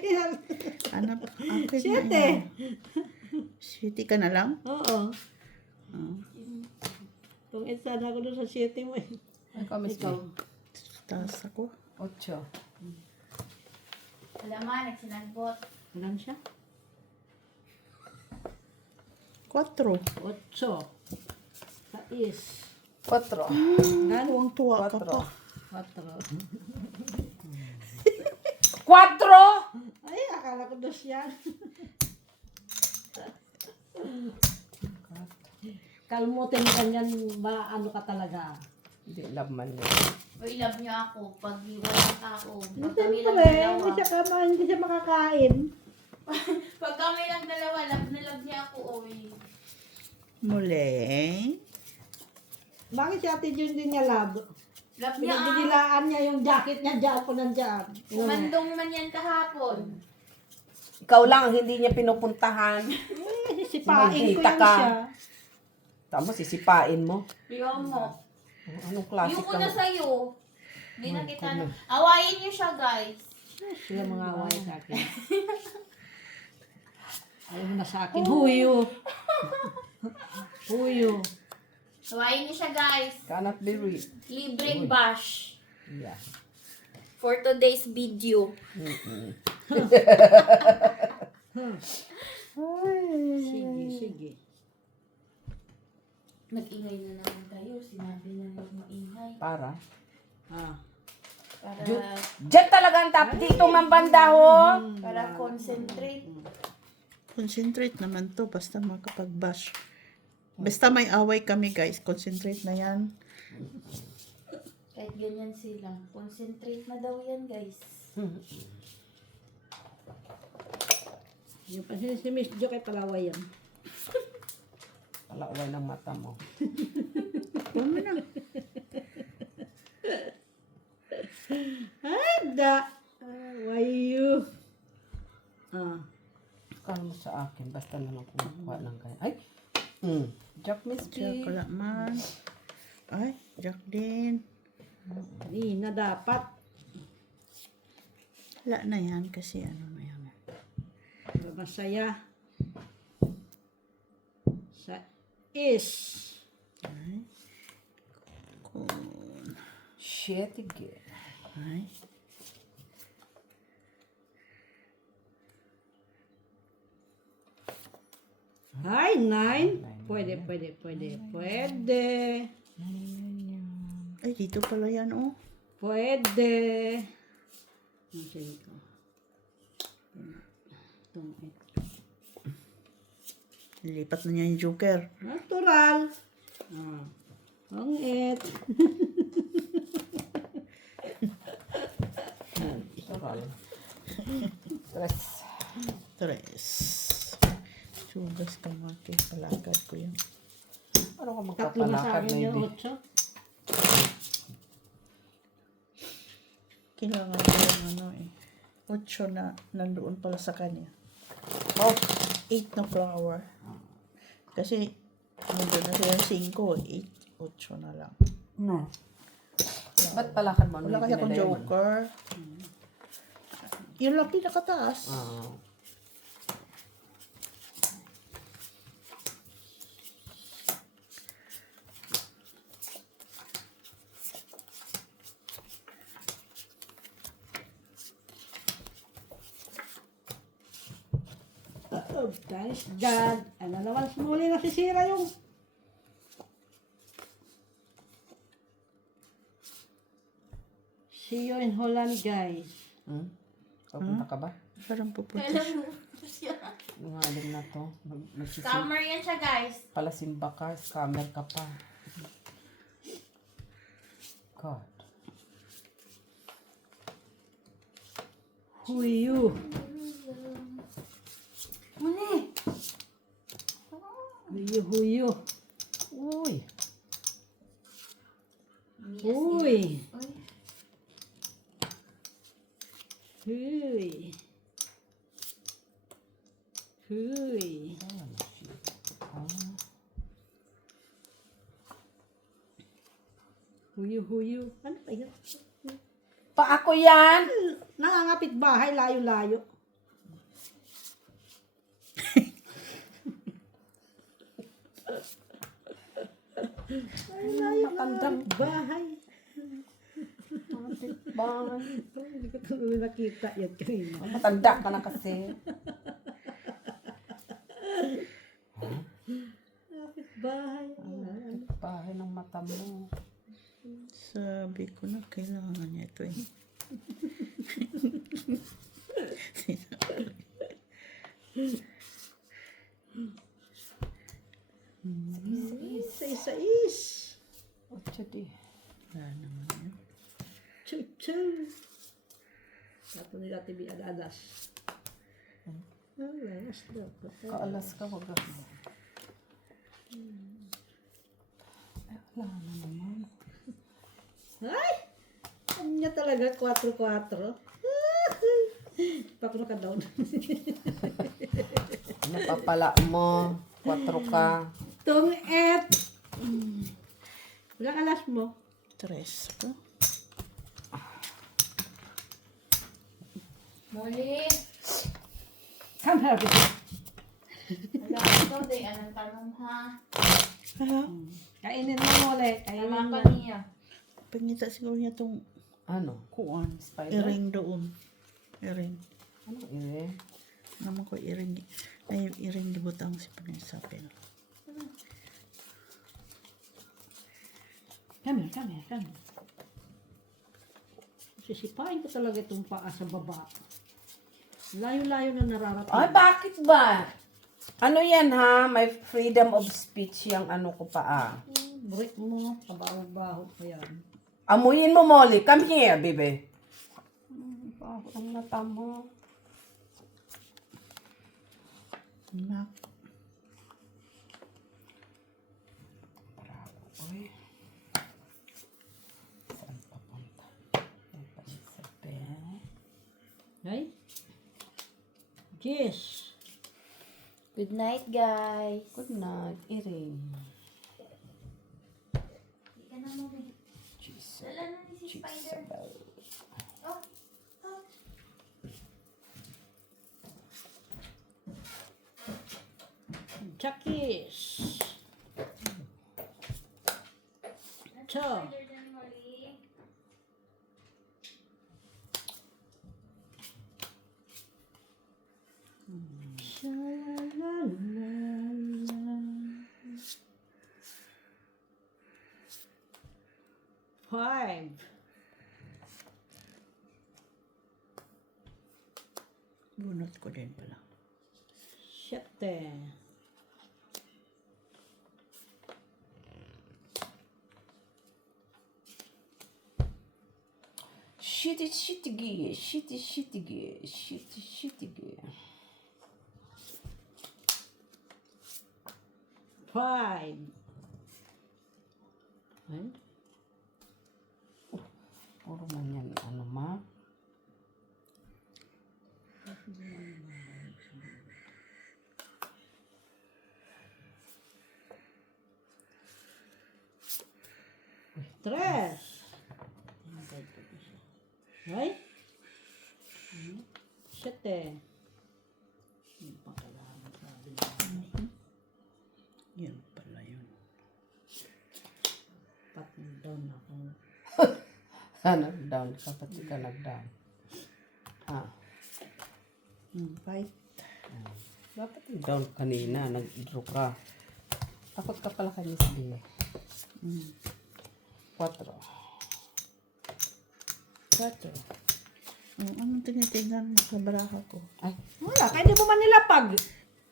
Ano? Akin na Siyete. yan. Siyete ka na lang? Oo. Kung isa na ako doon sa siyete mo eh. Ikaw, Miss B. Ikaw. Taas ako. 8. Alam mo, nagsinagbot. Ilan siya? 4. 8. Sais. 4. Tuwang-tuwa ka 4. pa. 4. 4? Ay, akala ko dos yan. Kalmutin ka niyan ba ano ka talaga? Hindi, love man yun. Uy, love niyo ako. Pag walang tao. Pag kami Siyempre, lang dalawa. hindi siya makakain. Pag kami lang dalawa, love na love niya ako. Uy. Muli. Bakit si Ate Jun din niya love? Love niya ako. Pinagdidilaan niya yung jacket niya dyan ko nandiyan. Kumandong man yan kahapon. Ikaw lang ang hindi niya pinupuntahan. Eh, sipain ko Maldita yan ka. siya. Tama, sisipain mo. Piyo mo. Anong klase Yung ka? una sa'yo. Hindi na kita na. Awayin niyo siya, guys. Sila mga away sa akin. Ayaw mo na sa akin. Huyo. Huyo. Awayin niyo siya, guys. Cannot be read. Libreng bash. Yeah. For today's video. Sige, sige. Nag-ingay na naman tayo. Sinabi na huwag maingay. Para? Ah. Para, Diyan talaga ang tap dito, mambanda ho. para concentrate. Concentrate naman to. Basta makapag-bash. Basta may away kami guys. Concentrate na yan. Kahit ganyan sila. Concentrate na daw yan, guys. Yung pansin si Miss Jo kay palaway yan. Palaway ng mata mo. Huwag mo na. Ada. Wayu. Ah. Kala mo sa akin, basta naman kumukuha ng kaya. Ay! Jack Miss B. Jack wala man. Ay, Jack din. Hindi na dapat. Wala na yan kasi ano na yan. Masaya. Sa is. Ay. Kun. Shit again. Ay. Ay, 9. Pwede, pwede, pwede. Pwede. Ay, dito pala yan oh. Pwede. Sige ko. Itong Lipat na niya yung joker. natural. Ah. Ang it. Saral. Stress. Tres. Sugas ka maki. Palagad ko yan. Ano ka Tatlo na sa magpapalakad, akin yung maybe? 8. Kailangan ko yung ano eh. 8 na nandoon pala sa kanya. Oh, 8 na flower. Kasi nandun na siya 5. 8 na lang. no. Ba't palakad mo? Wala kasi akong joker. Yun lang pinakataas. Ah. Oh, thanks God. Ano naman, muli nasisira yung see you in Holland, guys. Papunta ka ba? Parang pupunta Kailan siya. mo siya? Yung alim na to. Scammer yan siya, guys. Palasimba ka, scammer ka pa. God. Who are you? Muli. Who you? Uy. Uy. Uy. Huy. Huy. Huyo-huyo. Ano ba yan? Pa ako yan! Nangangapit bahay, layo-layo. Ay, layo Matandang bahay. bahay. Hindi ko tuloy nakita yan kanina. Matanda ka na kasi. Kapit bahay. Bahay ng mata mo. Sabi ko na kailangan niya ito eh. Isa-is. Ocho di. Wala naman yun. Chu-chu. Tapos nila tibi alas. Alas dapat. Kaalas ka, wag ako. Ay, wala na naman. Ay! Kanya talaga, 4-4. Pa ako naka-down. Ano papala mo? 4 ka. Tong-et! Walang alas mo. 3 ko. Muli. Kamera ko. Wala ito, day. Anong tanong ha? Kainin mo muli. Kainin Tama mo. ka niya. Pangita siguro niya itong Ano? kuwan. Spider? Iring doon. Iring. Ano eh? Naman ko iring. Ay, iring dibutang si Panisapel. Kamera. Sisipain ko talaga itong paa sa baba. Layo-layo na nararating. Ay, bakit ba? Ano yan ha? May freedom of speech yung ano ko pa ah. Break mo. Kabaho-baho pa yan. Amuyin mo, Molly. Come here, baby. Baho ang mata mo. Nak. Bravo, oy. Saan papunta? May Panisapel. Ay? Yes. Good night, guys. Good night, Iring. Hindi ka na muli. Dala na ni si Spider. Oh. Chuckies. Cho. Spider dyan, Muli. Five. Bunot ko din pala. Siyete. Shitty. Five. Ay? Puro man yan, ano ma? Tres. Ay? Siyete. Yung pakalaman sabi niya. Yan pala yun. Patong down ako. Nag-down ka, pati ka nag-down. Ha? Five. Dapat down kanina, nag-draw ka. Takot ka pala kay Miss B. 4. 4. Anong tinitignan mo sa baraha ko? Ay, Wala, kaya di mo man nilapag.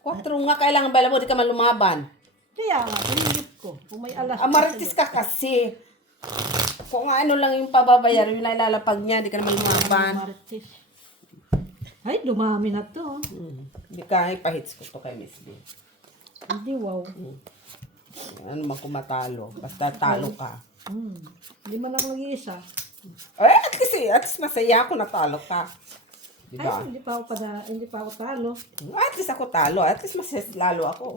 4 nga, kailangan bala mo, di ka man lumaban. Kaya nga, pinigit ko. Kung may alas. Amaritis ka kasi. Kung ano lang yung pababayar, yun na ilalapag niya, di ka naman lumaban. Marites. Ay, dumami na to. Di ka, ipahits ko to kay Miss B. Hindi, wow. Ano man kung matalo, basta talo ka. Hindi man ako nag-iisa. Eh, at least masaya ako natalo ka. Diba? Ay, hindi pa ako talo. At least ako talo. At least mas lalo ako.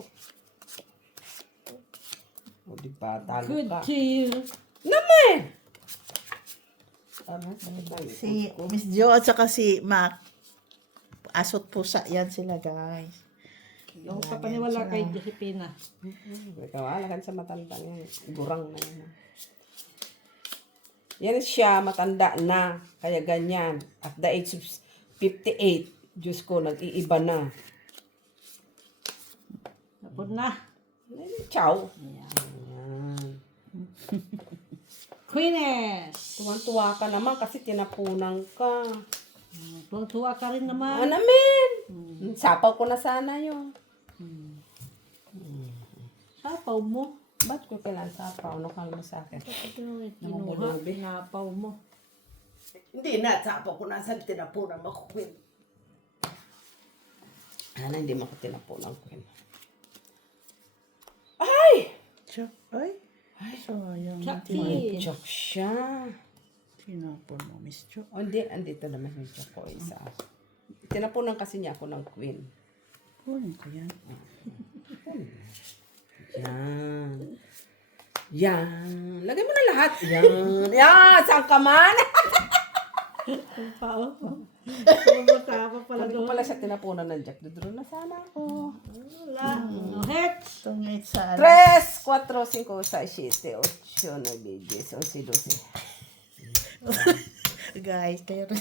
O, diba? Talo Good ka. deal. Naman! Si Miss Jo at saka si Mac. Asot pusa yan sila, guys. Yung kapaniwala kay Josephina. Ikaw, alakan sa matanda yan. Gurang na yan. Yan siya, matanda na. Kaya ganyan. At the age of 58, Diyos ko, nag-iiba na. Tapos na. Ciao. Ayan. Queeness. Tuwan-tuwa ka naman kasi tinapunan ka. Tuwa ka rin Ano naman. naman? Sapaw ko na sana yun. Sapaw mo. Ba't ko kailan sapaw? Ano ka mo sa akin? Kinuha, pinapaw mo. Hindi na, sapaw ko na saan tinapunan mo ko, Queen. Ano, hindi mo ko tinapunan, Queen. Ay! Jo, ay. Sayang. Chucky. Joke siya. Tinapon mo, Miss Jo. O, hindi, andito naman yung joke ko isa. Tinapunan kasi niya ako ng Queen. Kunin ko yan. Yan. Yan. Lagay mo na lahat. Yan. Yan. Saan ka man? Pao. Pumunta pa pala Sabi ko doon. pala siya tinapunan ng Jack. Dudro na sana ako. Wala. No heads. Tungit sa 3, 4, 5, 6, 7, 8, 9, 10, 11, 12. Guys, kayo rin.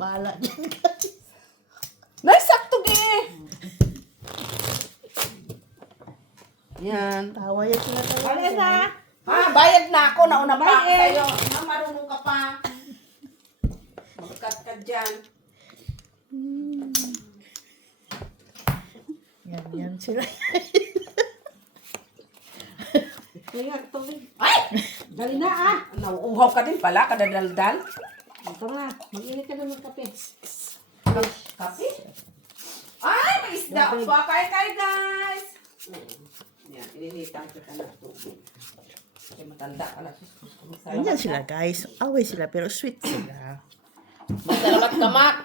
Bahala dyan, guys. Naisakto di! Yan. Tawa yan sila tayo. Wala na. Bayad na ako. Nauna pa ako Bayad. sa'yo. Marunong ka pa. Magkat ka dyan. Yan sila. Kaya tubig. Ay! Dali na ah. Nauuhaw ka din pala. Kadadaldal. Ito na. Mag-init ka na ng kape. Kasi? Ay! May isda pa. Kay guys! Yan. Ininitan ko ka na tubig. Kasi matanda ka na. Ganyan sila, guys. Away sila, pero sweet sila. Masalamat ka, Mac.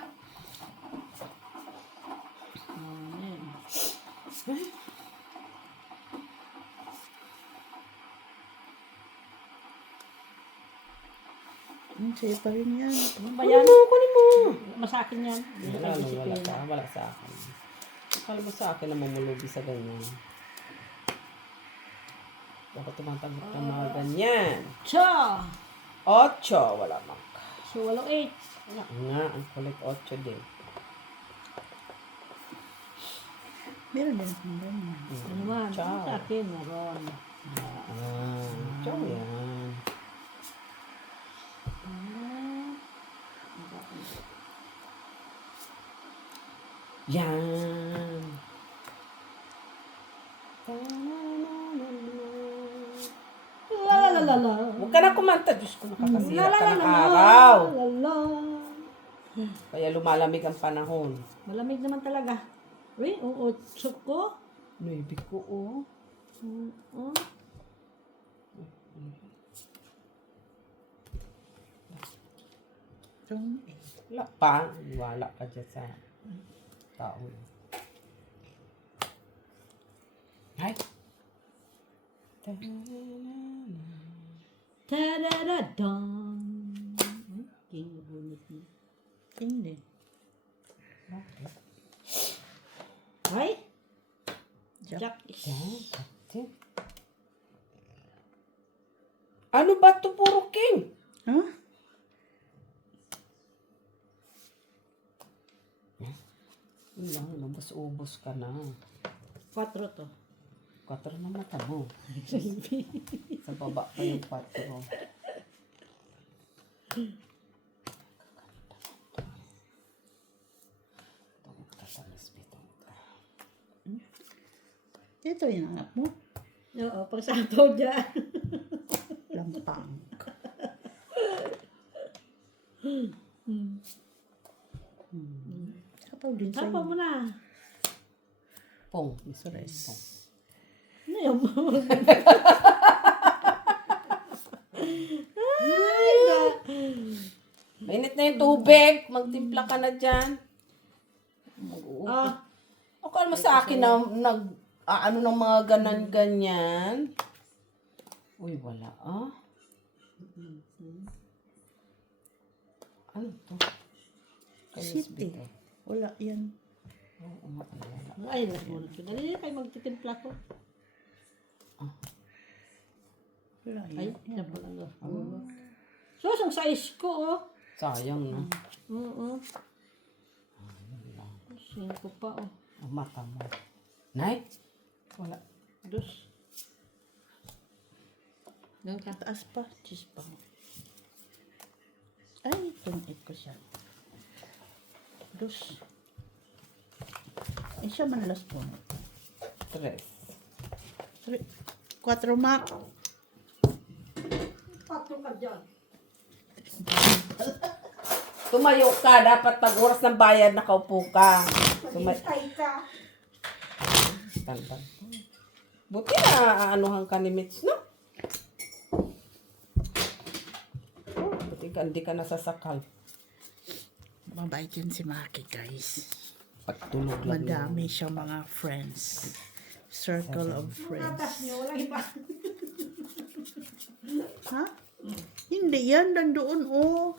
Sa'yo pa rin yan. Ano ba yan? Kunin mo. Masakin yan. Wala sa akin. Akala mo sa akin na mamulubi sa ganyan. Baka tumatanggap ng mga ganyan. Cha! 8, wala Mac. So, walang 8. Wala nga, ang kulit 8 din. Meron din akong ganyan. Ano naman? Cha. Sa akin, meron. Chow yan. Yan. La la la la la. Huwag ka na kumanta. Diyos ko, nakakasira La la ka la ng la araw. la la. Kaya lumalamig ang panahon. Malamig naman talaga. Uy, ang 8 ko. Nuibig ko, oh. Oh. Wala pa. Wala ka dyan sa tao. Ay. Ta-da-da-dum. King bunot mo. Hindi. Ay? Jack. Jack. Yan, kapatid. Ano ba ito? Puro king. Huh? Ilang, ubos-ubos ka na. 4 to. 4 na mata mo. Sa baba pa yung 4. Ito yung anak mo. Oo, pag sapaw dyan. Lampang. Sapaw din sa'yo. Sapaw mo na. Pong, Miss Rez. Ano yun? Mainit na yung tubig. Magtimpla ka na dyan. Ah, O kala mo sa akin na ano ng mga ganan-ganyan. Uy, wala ah. Ano to? City. Wala yan. Oo nga, wala. ay, nasunod ko. Dali kayo magtitimpla ko. Wala Ay, yan. siya pala na. So, ang size ko, oh. Sayang na. Oo. 5 pa, oh. Ang mata mo. Nay? Wala. Dos. Yan ka. Taas pa. Cheese pa. Ay, tunit ko siya. Dos. Eh, siya man last one. 3. 4 Mac. 4 ka dyan. Tumayo ka. Dapat pag oras ng bayad, nakaupo ka. Ay ka. Tantan. Buti na aanuhan ka ni Mitch, no? Buti ka, hindi ka nasasakal. Mabait yun si Maki, guys. Pagtulog lang. Madami siyang mga friends. Circle of friends. Atas niyo, walang iba. Ha? Hindi yan. Nandoon, oh.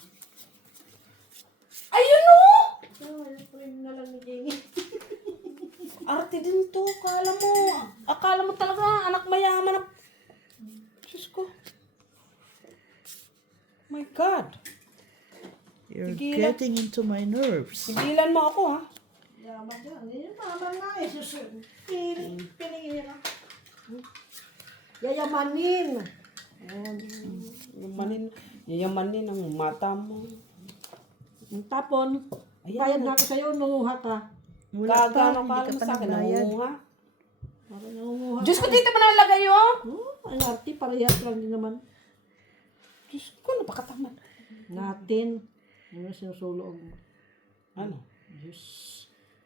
Ayun, no! Yung frame na lang ni Jenny. Arte din to. Akala mo talaga anak mayaman. Diyos ko. My God. You're Tigilan. getting into my nerves. Sigilan mo ako, ha? Yaman yan. Yan naman nga eh. Piningin na. Yayamanin. Yayamanin ang mata mo. Ang tapon. Ayan Bayad na. na ako sa'yo, nanguha ka. Wala pa. Kagano Hindi ka ka mo pa sa akin, nagbayad. nangunguha. Para nanguha Diyos ko, ka. dito mo nalagay yun. Ang arti, parehas lang din naman. Diyos ko, napakatamad. Natin. Ano sinusulong mo? Ano? Diyos.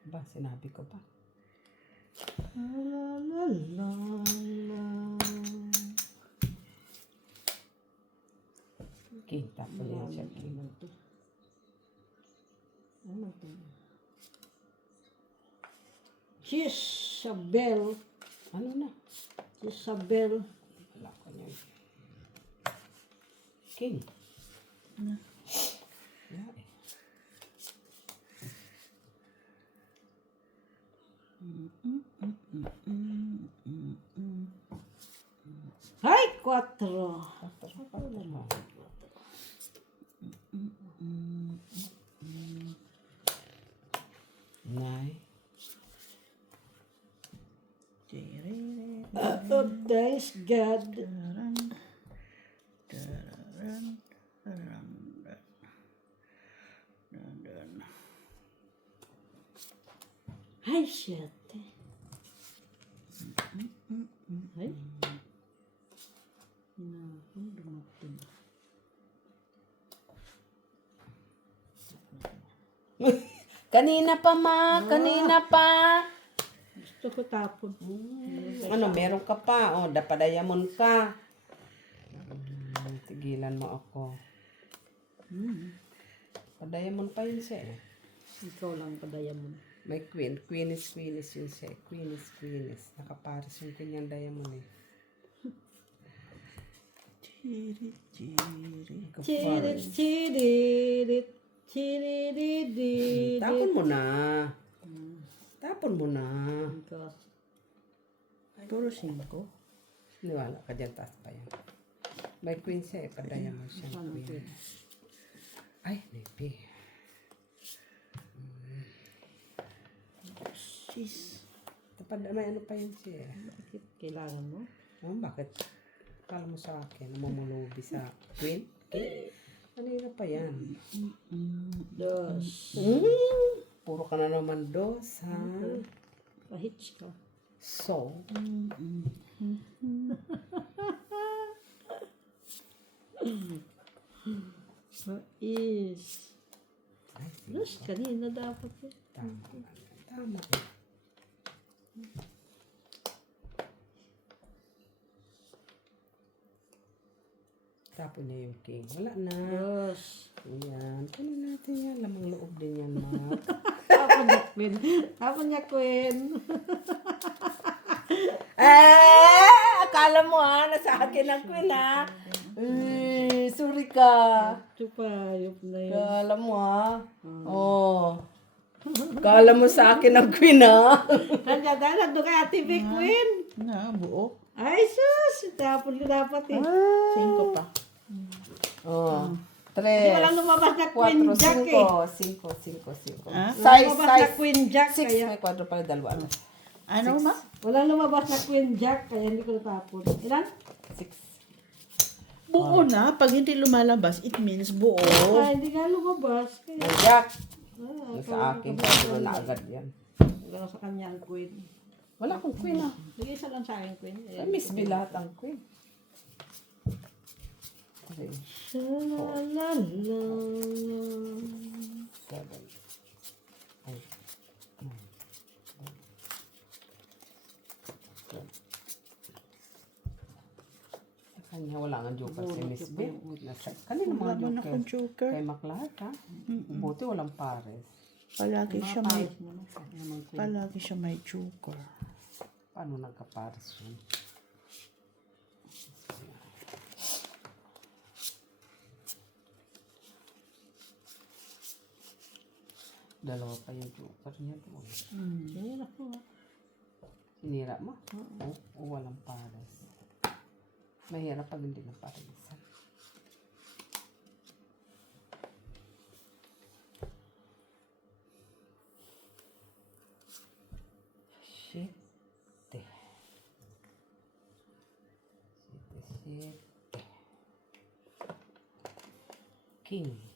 Ba, sinabi ko ba? La la la la. Kita po yan siya. Ano to? Jezabel. Ano na? Jezabel. Wala ko niyan. King. Wala eh. Hay, 4. Nay. Oh, thanks God. Ay, shit. Ay. Dumating. Kanina pa, ma. Kanina pa. Gusto ko tapon. Ano, meron ka pa. O, dapadayamon ka. Tigilan mo ako. Padayamon pa yun siya eh. Ikaw lang padaya mo. May queen. Queenis yun siya. Queenis. Nakapares yung kanyang diamond eh. Chirit, chirit, chiririt. Tapon mo na. Tapon mo na. Puro 5. Niwala ka dyan, taas pa yan. May queen siya eh. Padayamon siya. Queen. Ay, maybe. Jeez. May ano pa yun siya eh. Bakit kailangan mo? Oh, bakit? Kala mo sa akin, namumulubi sa queen? Kanina pa yan. Dos. Puro ka na naman dos, ha? Pahits ka. So, Is. ay, Dos, kanina dapat eh. tama. Tama. Tapon niya yung king. Wala na. Dos. Ayan. Kunin natin yan. Lamang loob din yan, Mark. Tapos niya, Queen. Tapon niya, Queen. Akala mo nasa akin ang queen sorry ka. Chupayop na yun. Akala mo Akala mo sa akin ang queen Nandiyan dahil nandun kay Ate Vic, Queen. Na, buo. Ay, sus. Tapon ko dapat eh. 5 pa. Hindi walang lumabas na Queen Jack eh. 5. Ah? Lumabas na Queen Jack 6. kaya. May kwadro pala, dalawa. Ano ma? Walang lumabas na Queen Jack kaya hindi ko natapon. Ilan? 6. Buo na. Pag hindi lumalabas, it means buo. Ay, hindi nga lumabas. Kaya, May jack. ah, Sa akin, kwadro na agad yan. wala sa kanya ang Queen. Wala akong queen Sige, isa lang sa akin, Queen. Miss B lahat ang queen. 3, Sha-la-la-la. 7, 8, 9, 10. Sa kanya wala nga joker si Miss B. Kanina Wala mga man joker. akong joker. Kay Maclahat Buti walang pares. Palagi siya may, Naman, Queen. palagi siya may joker. Paano nagka-pares yun? Dalawa pa yung joker niya doon. Sige, naku. Sinira mo? O walang pares. Mahirap pag hindi na pares. Shit. King.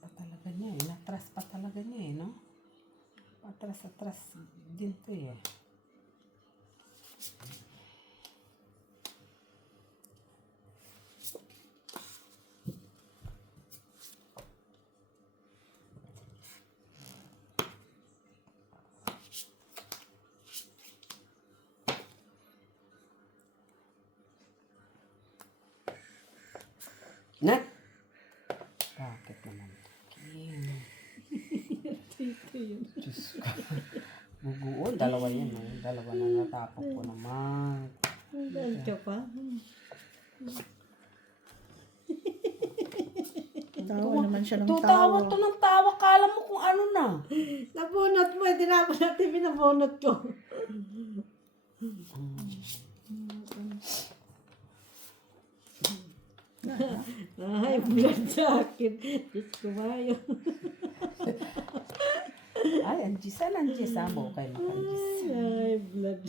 Patalaga niya natras pa talaga niya no? Atras din to Na? Bakit naman? Diyos ko. Buguon, dalawa yan. Dalawa na natapok ko naman. Saan ka pa? Tawa naman siya ng Tutawa tawa. to ng tawa. Kala mo kung ano na. Nabunot mo, hindi na natin binabunot ko. Ay, blood sa akin. Diyos ko mayo. Ay, Angie. Saan Angie? Samo kay Mac-Angie. Ay, blood.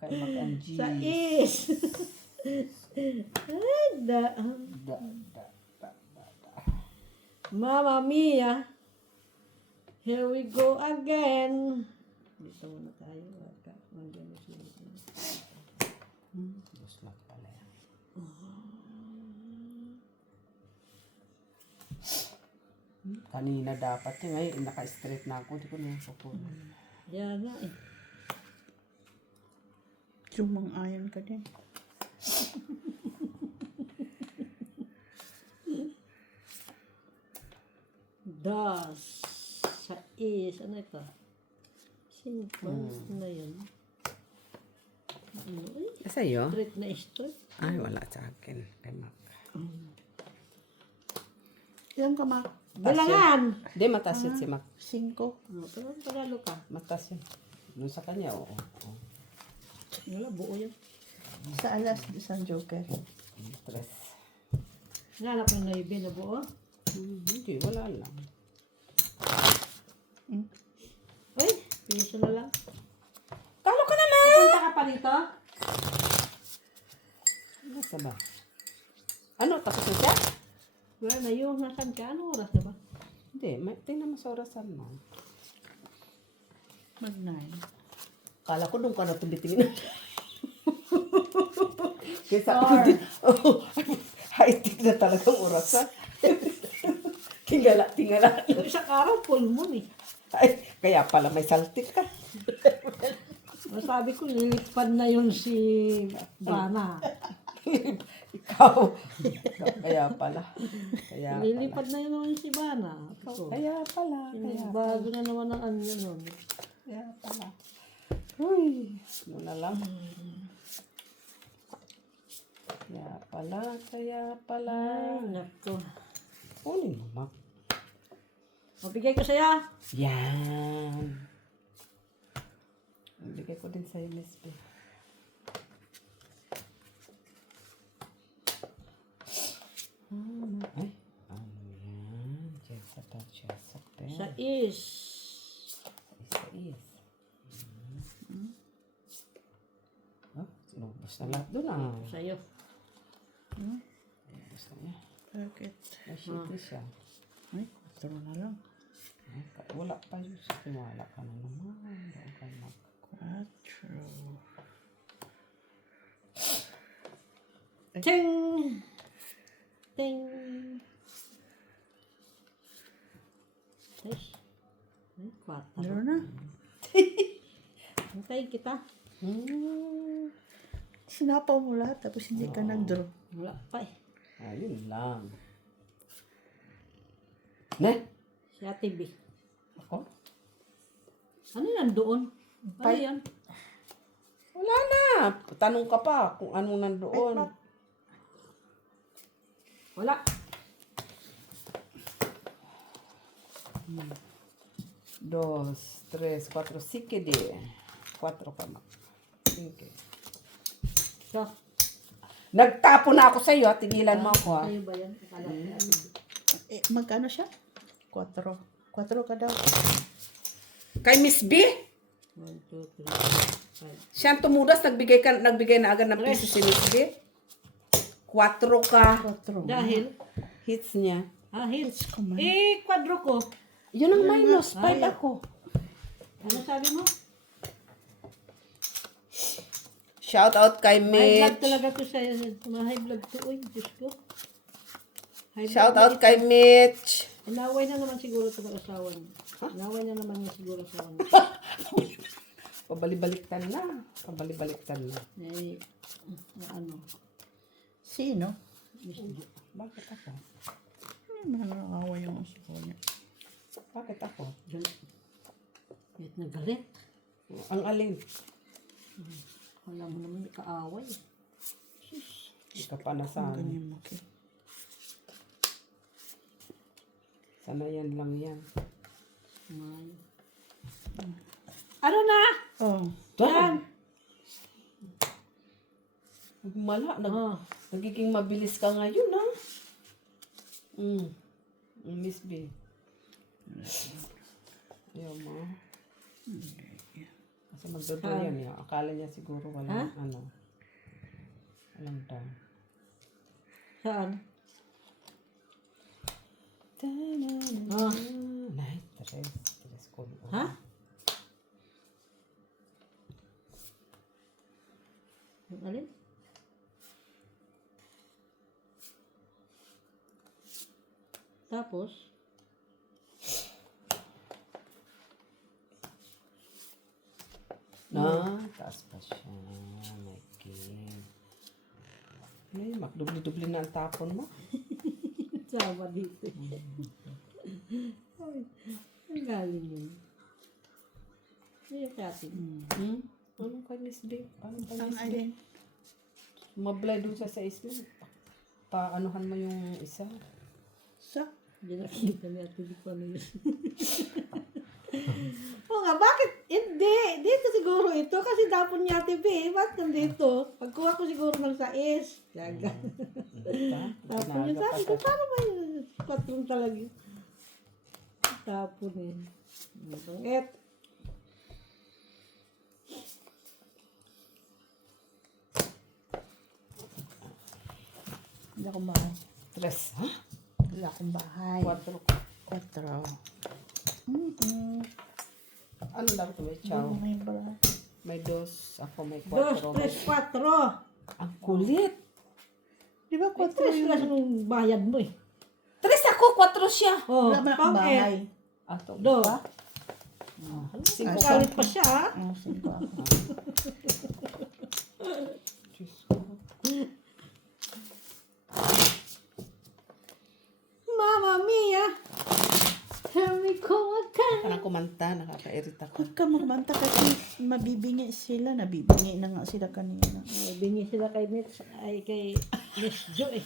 Kay Mac-Angie. Sa is. Ay, da. Da. Mamma mia. Here we go again. Dito muna tayo. Magano siya. Diyos lang pala yan. Kanina dapat yun. Ngayon, naka-straight na ako. Hindi ko na yung pupunan. Yan na eh. Sumang-ayon ka din. Das. Sa is. Ano ito? Simple. Ano yun? Ano eh? Sa'yo? Straight na straight. Ay, wala sa akin. Kay Mac. Ilan ka, Ma? Bilangan! Hindi, mataas yun si Mac. 5. Ano, pero panalo ka. Mataas yun. Doon sa kanya, oo. Wala, buo yan. Sa alas, isang joker. Tres. Nanap ng naibi na buo. Hindi, wala lang. Uy, piso na lang. Talo ka naman! Punta ka pa dito? Nasa ba? Ano, tapos na siya? Wala Wala na yun. Nasaan ka? Ano oras na ba? Hindi, tingnan mo sa orasan mo. Mag-9. Kala ko doon ka na tumitingin. Kaysa ako din. High-tech na talagang orasan. Tingala. Yung isang araw, full moon eh. Ay, kaya pala may saltik ka. Sabi ko, lilipad na yun si Bana. Ikaw. Kaya pala. Kaya pala. Lilipad na yun si Bana. Kaya pala. Bago na naman ang ano nun. Kaya pala. Uy, ano na lang. Kaya pala. Ay, nako. Kunin mo, Mak. Mabigay ko sa'yo. Yan. Ibigay ko din sa'yo, Miss B. Ay, ano yan? Jessica. Sa is. Isa is. Oh, sinubos na lahat doon ah. Sa'yo. Sinubos na niya. Bakit? Ay, shitty siya. Ay, 4 na lang. Ay, wala pa yun. Wala ka na naman. Doon ka mag... 4. Ting! Ting! Ay, kwata. Meron na. Antayin kita. Sinapaw mo lahat tapos hindi ka nag-draw. Wala pa eh. Ayun lang. Ne? Si Ate B. Ako? Ano yan doon? Ano yan? Wala na. Tanong ka pa kung anong nandoon. Wala. Dos, tres, cuatro. Sige di. 4 ka na. Sige. So, Nagtapo na ako sa iyo. Tigilan mo ako ha. sa'yo ba yan? Akala ko si Ate B. Magkano siya? 4. 4 ka daw. Kay Miss B? 1, 2, 3, 5. Siya ang tumudas. Nagbigay na agad ng piso si Miss B. 4 ka. 4. Dahil, Hits niya. hits. kumain. Kwadro ko. Yun ang minus. 5 Ay. ako. Ano sabi mo? Shout out kay High blood Mitch. talaga to sa'yo. High blood to. Uy, Diyos ko. High Shout blood out kay Mitch. Inaway na naman siguro ito mag-asawa niya. Inaway na naman niya siguro asawa niya. Pabalik-baliktan na. Pabalik-baliktan na. Eh, ano? Sino? Miss Jo. Bakit ako? Nakakawa yung asawa niya. Bakit ako? Galit. Galit na galit. Ang alin? Wala mo naman kaaway. Hindi ka pa nasana. Ganyan mo, okay. Sanayan lang yan. May. Ano na? Oh. Yan. Mala. Oh. Nagiging mabilis ka ngayon, ha? Miss B. Ayaw mo. Kasi magdodo yan, eh. Akala niya siguro walang, walang time. Saan? Oh. Night, tres ko. Ha? Yung alin? Tapos, Taas pa siya. My king. Ay, makdubli-dubli na ang tapon mo. sama dito. Ay, ang galing yun. Ay, kasi. Anong kay Miss B? Anong kay Ang Miss B? alin? Mablay doon sa isla. Paanuhan mo yung isa. Sa? Hindi na kita niya. Hindi ko ano yun. Oo nga, bakit? Hindi. Dito siguro ito. Kasi tapon niya TV. Bakit nandito? Pagkuha ko siguro ng sais. Yaga. Tapon niya. Sabi ko, paano ba yun? Patrong talaga yun. Tapon yun. Pangit. Hindi ako mahal. Tres. Ha? Wala akong bahay. 4. 4. Ano lang ito? May chow. May bala. May 2. Ako may 4. 2, 3, 4. Ang kulit. Di ba 4 3 yun? lang yung bayad mo eh. 3 ako, 4 siya. Oh, Wala man akong bahay. Ato. Do. Singko ka. Galit pa siya. ah. Oh, sige ako. Diyos ko. Mama Mia. Sabi ko Parang kumanta, nakaka-irita ko. Huwag ka magmanta kasi mabibingi sila. Nabibingi na nga sila kanina. bingi sila kay Mitch, ay kay Miss Jo eh.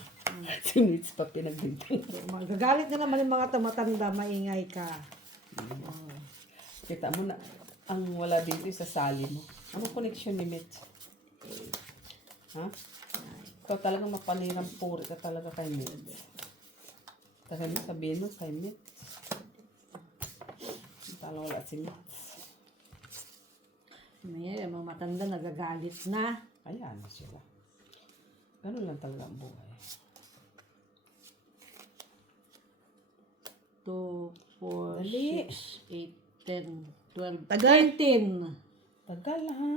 Si Mitch pa pinagbintang. Magagalit na naman yung mga tumatanda, maingay ka. Kita mo na, ang wala dito sa sali mo. Ano connection ni Mitch? Ha? Ikaw talaga mapanirang puri ka talaga kay Mitch. Kasi mo sabihin mo kay Mitch. Tala wala si Mitch. May mga matanda nagagalit na. Kaya ano sila. Ganun lang talaga ang buhay. 2, 4, Dali. 6, 8, 10, 12, Tagal. 13. Tagal ha.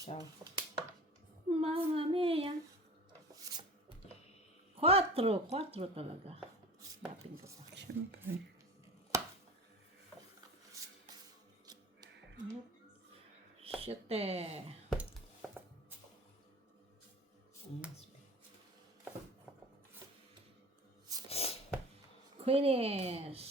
Ciao. Mamma mia. 4 talaga. Dating ko pa. Siyempre. Siyete. Queenies.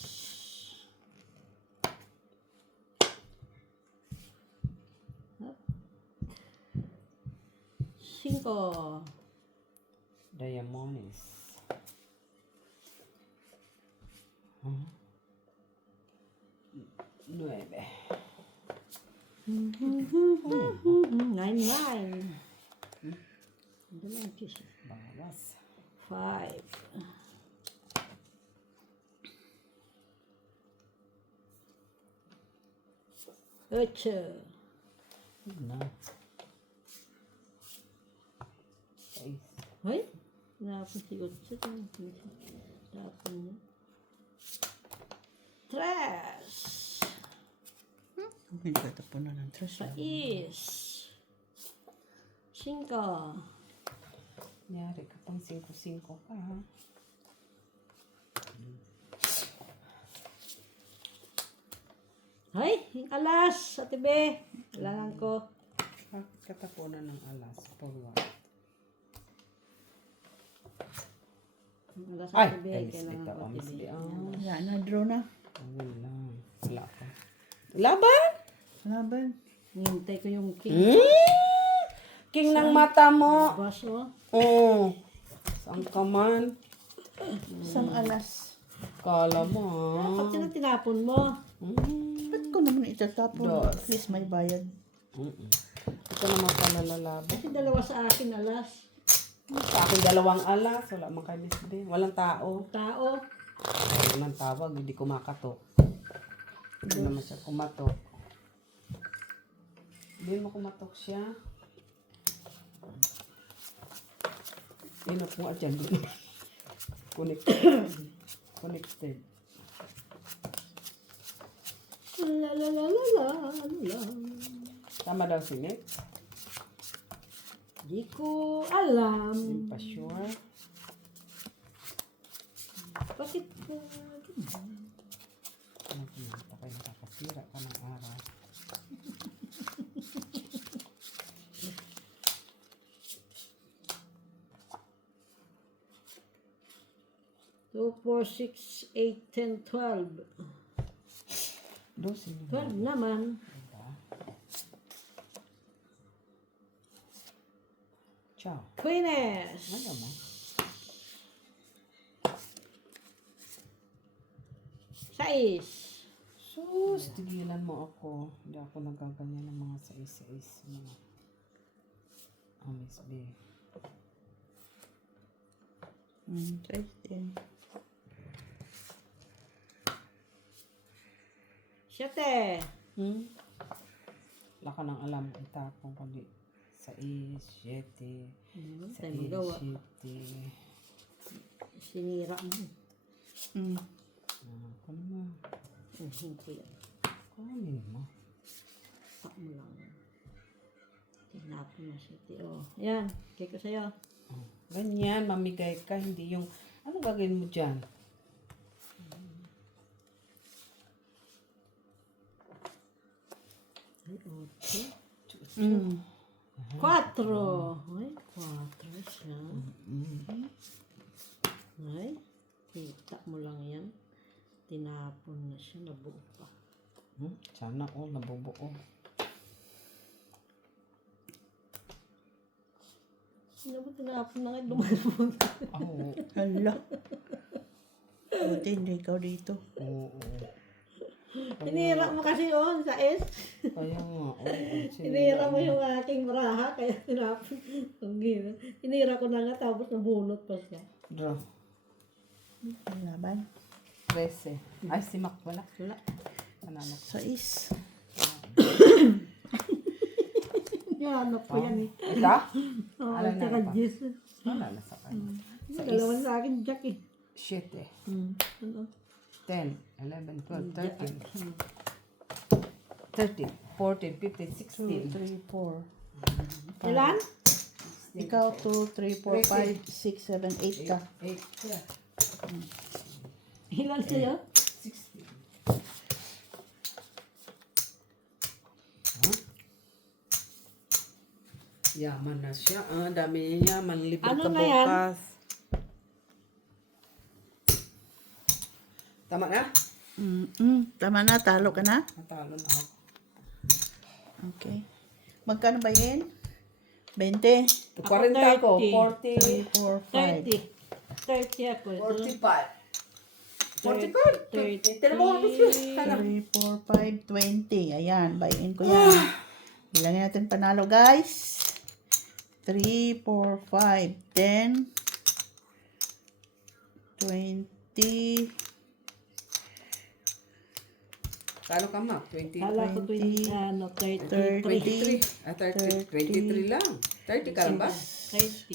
Cinco. Diamonds. Nueve. 9. Bawas. 5. 8. Na. 6. Ay, napon si 8. Tapon niya. 3. Hindi ko ito puno ng trash. 6. 5. Nyari ka pang 5-5 ka ha. Ay, yung alas sa tibi. Kailangan ko. Bakit katapunan ng alas? Forward. Yung alas sa Ay! tibi. Ay, miss Kailangan bitaw. ko Miss tibi. bitaw. Wala na, draw na. Wala. Wala pa. Laban! Laban. Hintay ko yung king. King ng mata mo. Boss, oh. Oh. Saan ka man? Isang alas. Kala mo ha. Pag tinapon mo. Ba't ko naman itatapon? Dos. At least may bayad. Ito naman pala lalaban. Kasi dalawa sa akin alas. Sa akin 2 alas. Wala man kay Miss B. Walang tao. Tao. Ayaw nang tawag. Hindi kumakatok. Hindi naman siya kumatok. Hindi mo kumatok siya. Inok mo at dyan. Connected. Connected. La la la la la la. Tama daw si Nick. Di ko alam. Hindi pa sure. Bakit Ano pinanta kayo nakakasira ka ng araw. Two, 4, 6, 8, 10, 12. Dosin mo. 12 naman. Diba? Ciao. Queeness. Ano mo? Sais. Sus, tigilan mo ako. Hindi ako nagaganyan ng mga sais-sais mo. Miss B. Size din. 7. Wala ka nang alam. Itapong kundi 6, 7, Tayo magawa. 7. Sinira mo. Ako naman. Hindi yan. Kunin mo. Tak mo lang. Tinapon na siya. Oh, yan. Kaya ko sa'yo. Ganyan, mamigay ka, hindi yung, anong gagawin mo dyan? Ay, 8. Mm. 4. Ay, 4 siya. Ay, kita mo lang yan. Tinapon na siya, nabuo pa. Sana all nabubuo. Sino ba tinapon na ngayon? Lumalabog. Oo. Hala. Buti hindi ikaw dito. Oo. Tinira mo kasi on sa S. Kaya nga, oo. Tinira mo yung aking baraha, kaya tinapon. Ang gina. Tinira ko na nga, tapos nabunot pa siya. Draw. Ang laban. 13. Ay, si Mac wala. Wala. Panalo. 6. Yan, ano po yan eh. Ito? Oo, Alam na tsaka pa. Jess. Wala na sa kanya. Dalawan sa akin, Jack eh. 7, Ano? 10, 11, 12, 13. 13, 14, 15, 3, 16. 4. Ilan? Ikaw 2, 3, 4, 5, 6, 7, 8 ka. 8, Ilan sa'yo? 16. Yaman na siya. Ah, dami niya yaman. Libre Ano ka na yan? bukas. Tama na? Tama na, talo ka na. Natalo na ako. Okay. Magkano ba yun? 20, 40 ako. 30. 40. 30. 30 ako. 45. 30. 40. Tira mo ako siya. 3, 4, 5, 20. Ayan, buy-in ko yan. Bilangin natin panalo, guys. 3, 4, 5, 10, 20, Talo ka ma? 20. Kala ko 20, ano, 30. 23. Ah, 30. 23 lang. 30 ka lang ba? 30.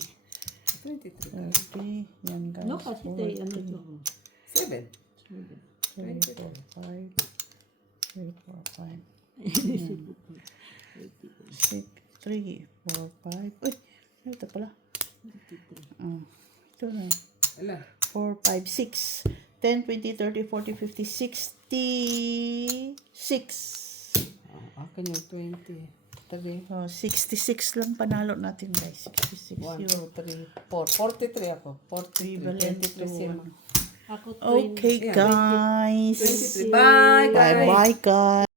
23. 30. Yan, guys. No, kasi tayo, ano ito. 7. 3, 4, 5. 3, 4, 5. 6, 3, 4, 5. Uy, ito pala. Ito na. Ala. 4, 5, 6. 10, 20, 30, 40, 50, 66. Akin yung 20. 3. Oh, 66 lang panalo natin, guys. 66 1, yun. 2, 3, 4. 43 ako. 43. Equivalent 23 to si Ma. Ako 20. Okay, guys. 23. Bye, guys. Bye-bye, guys.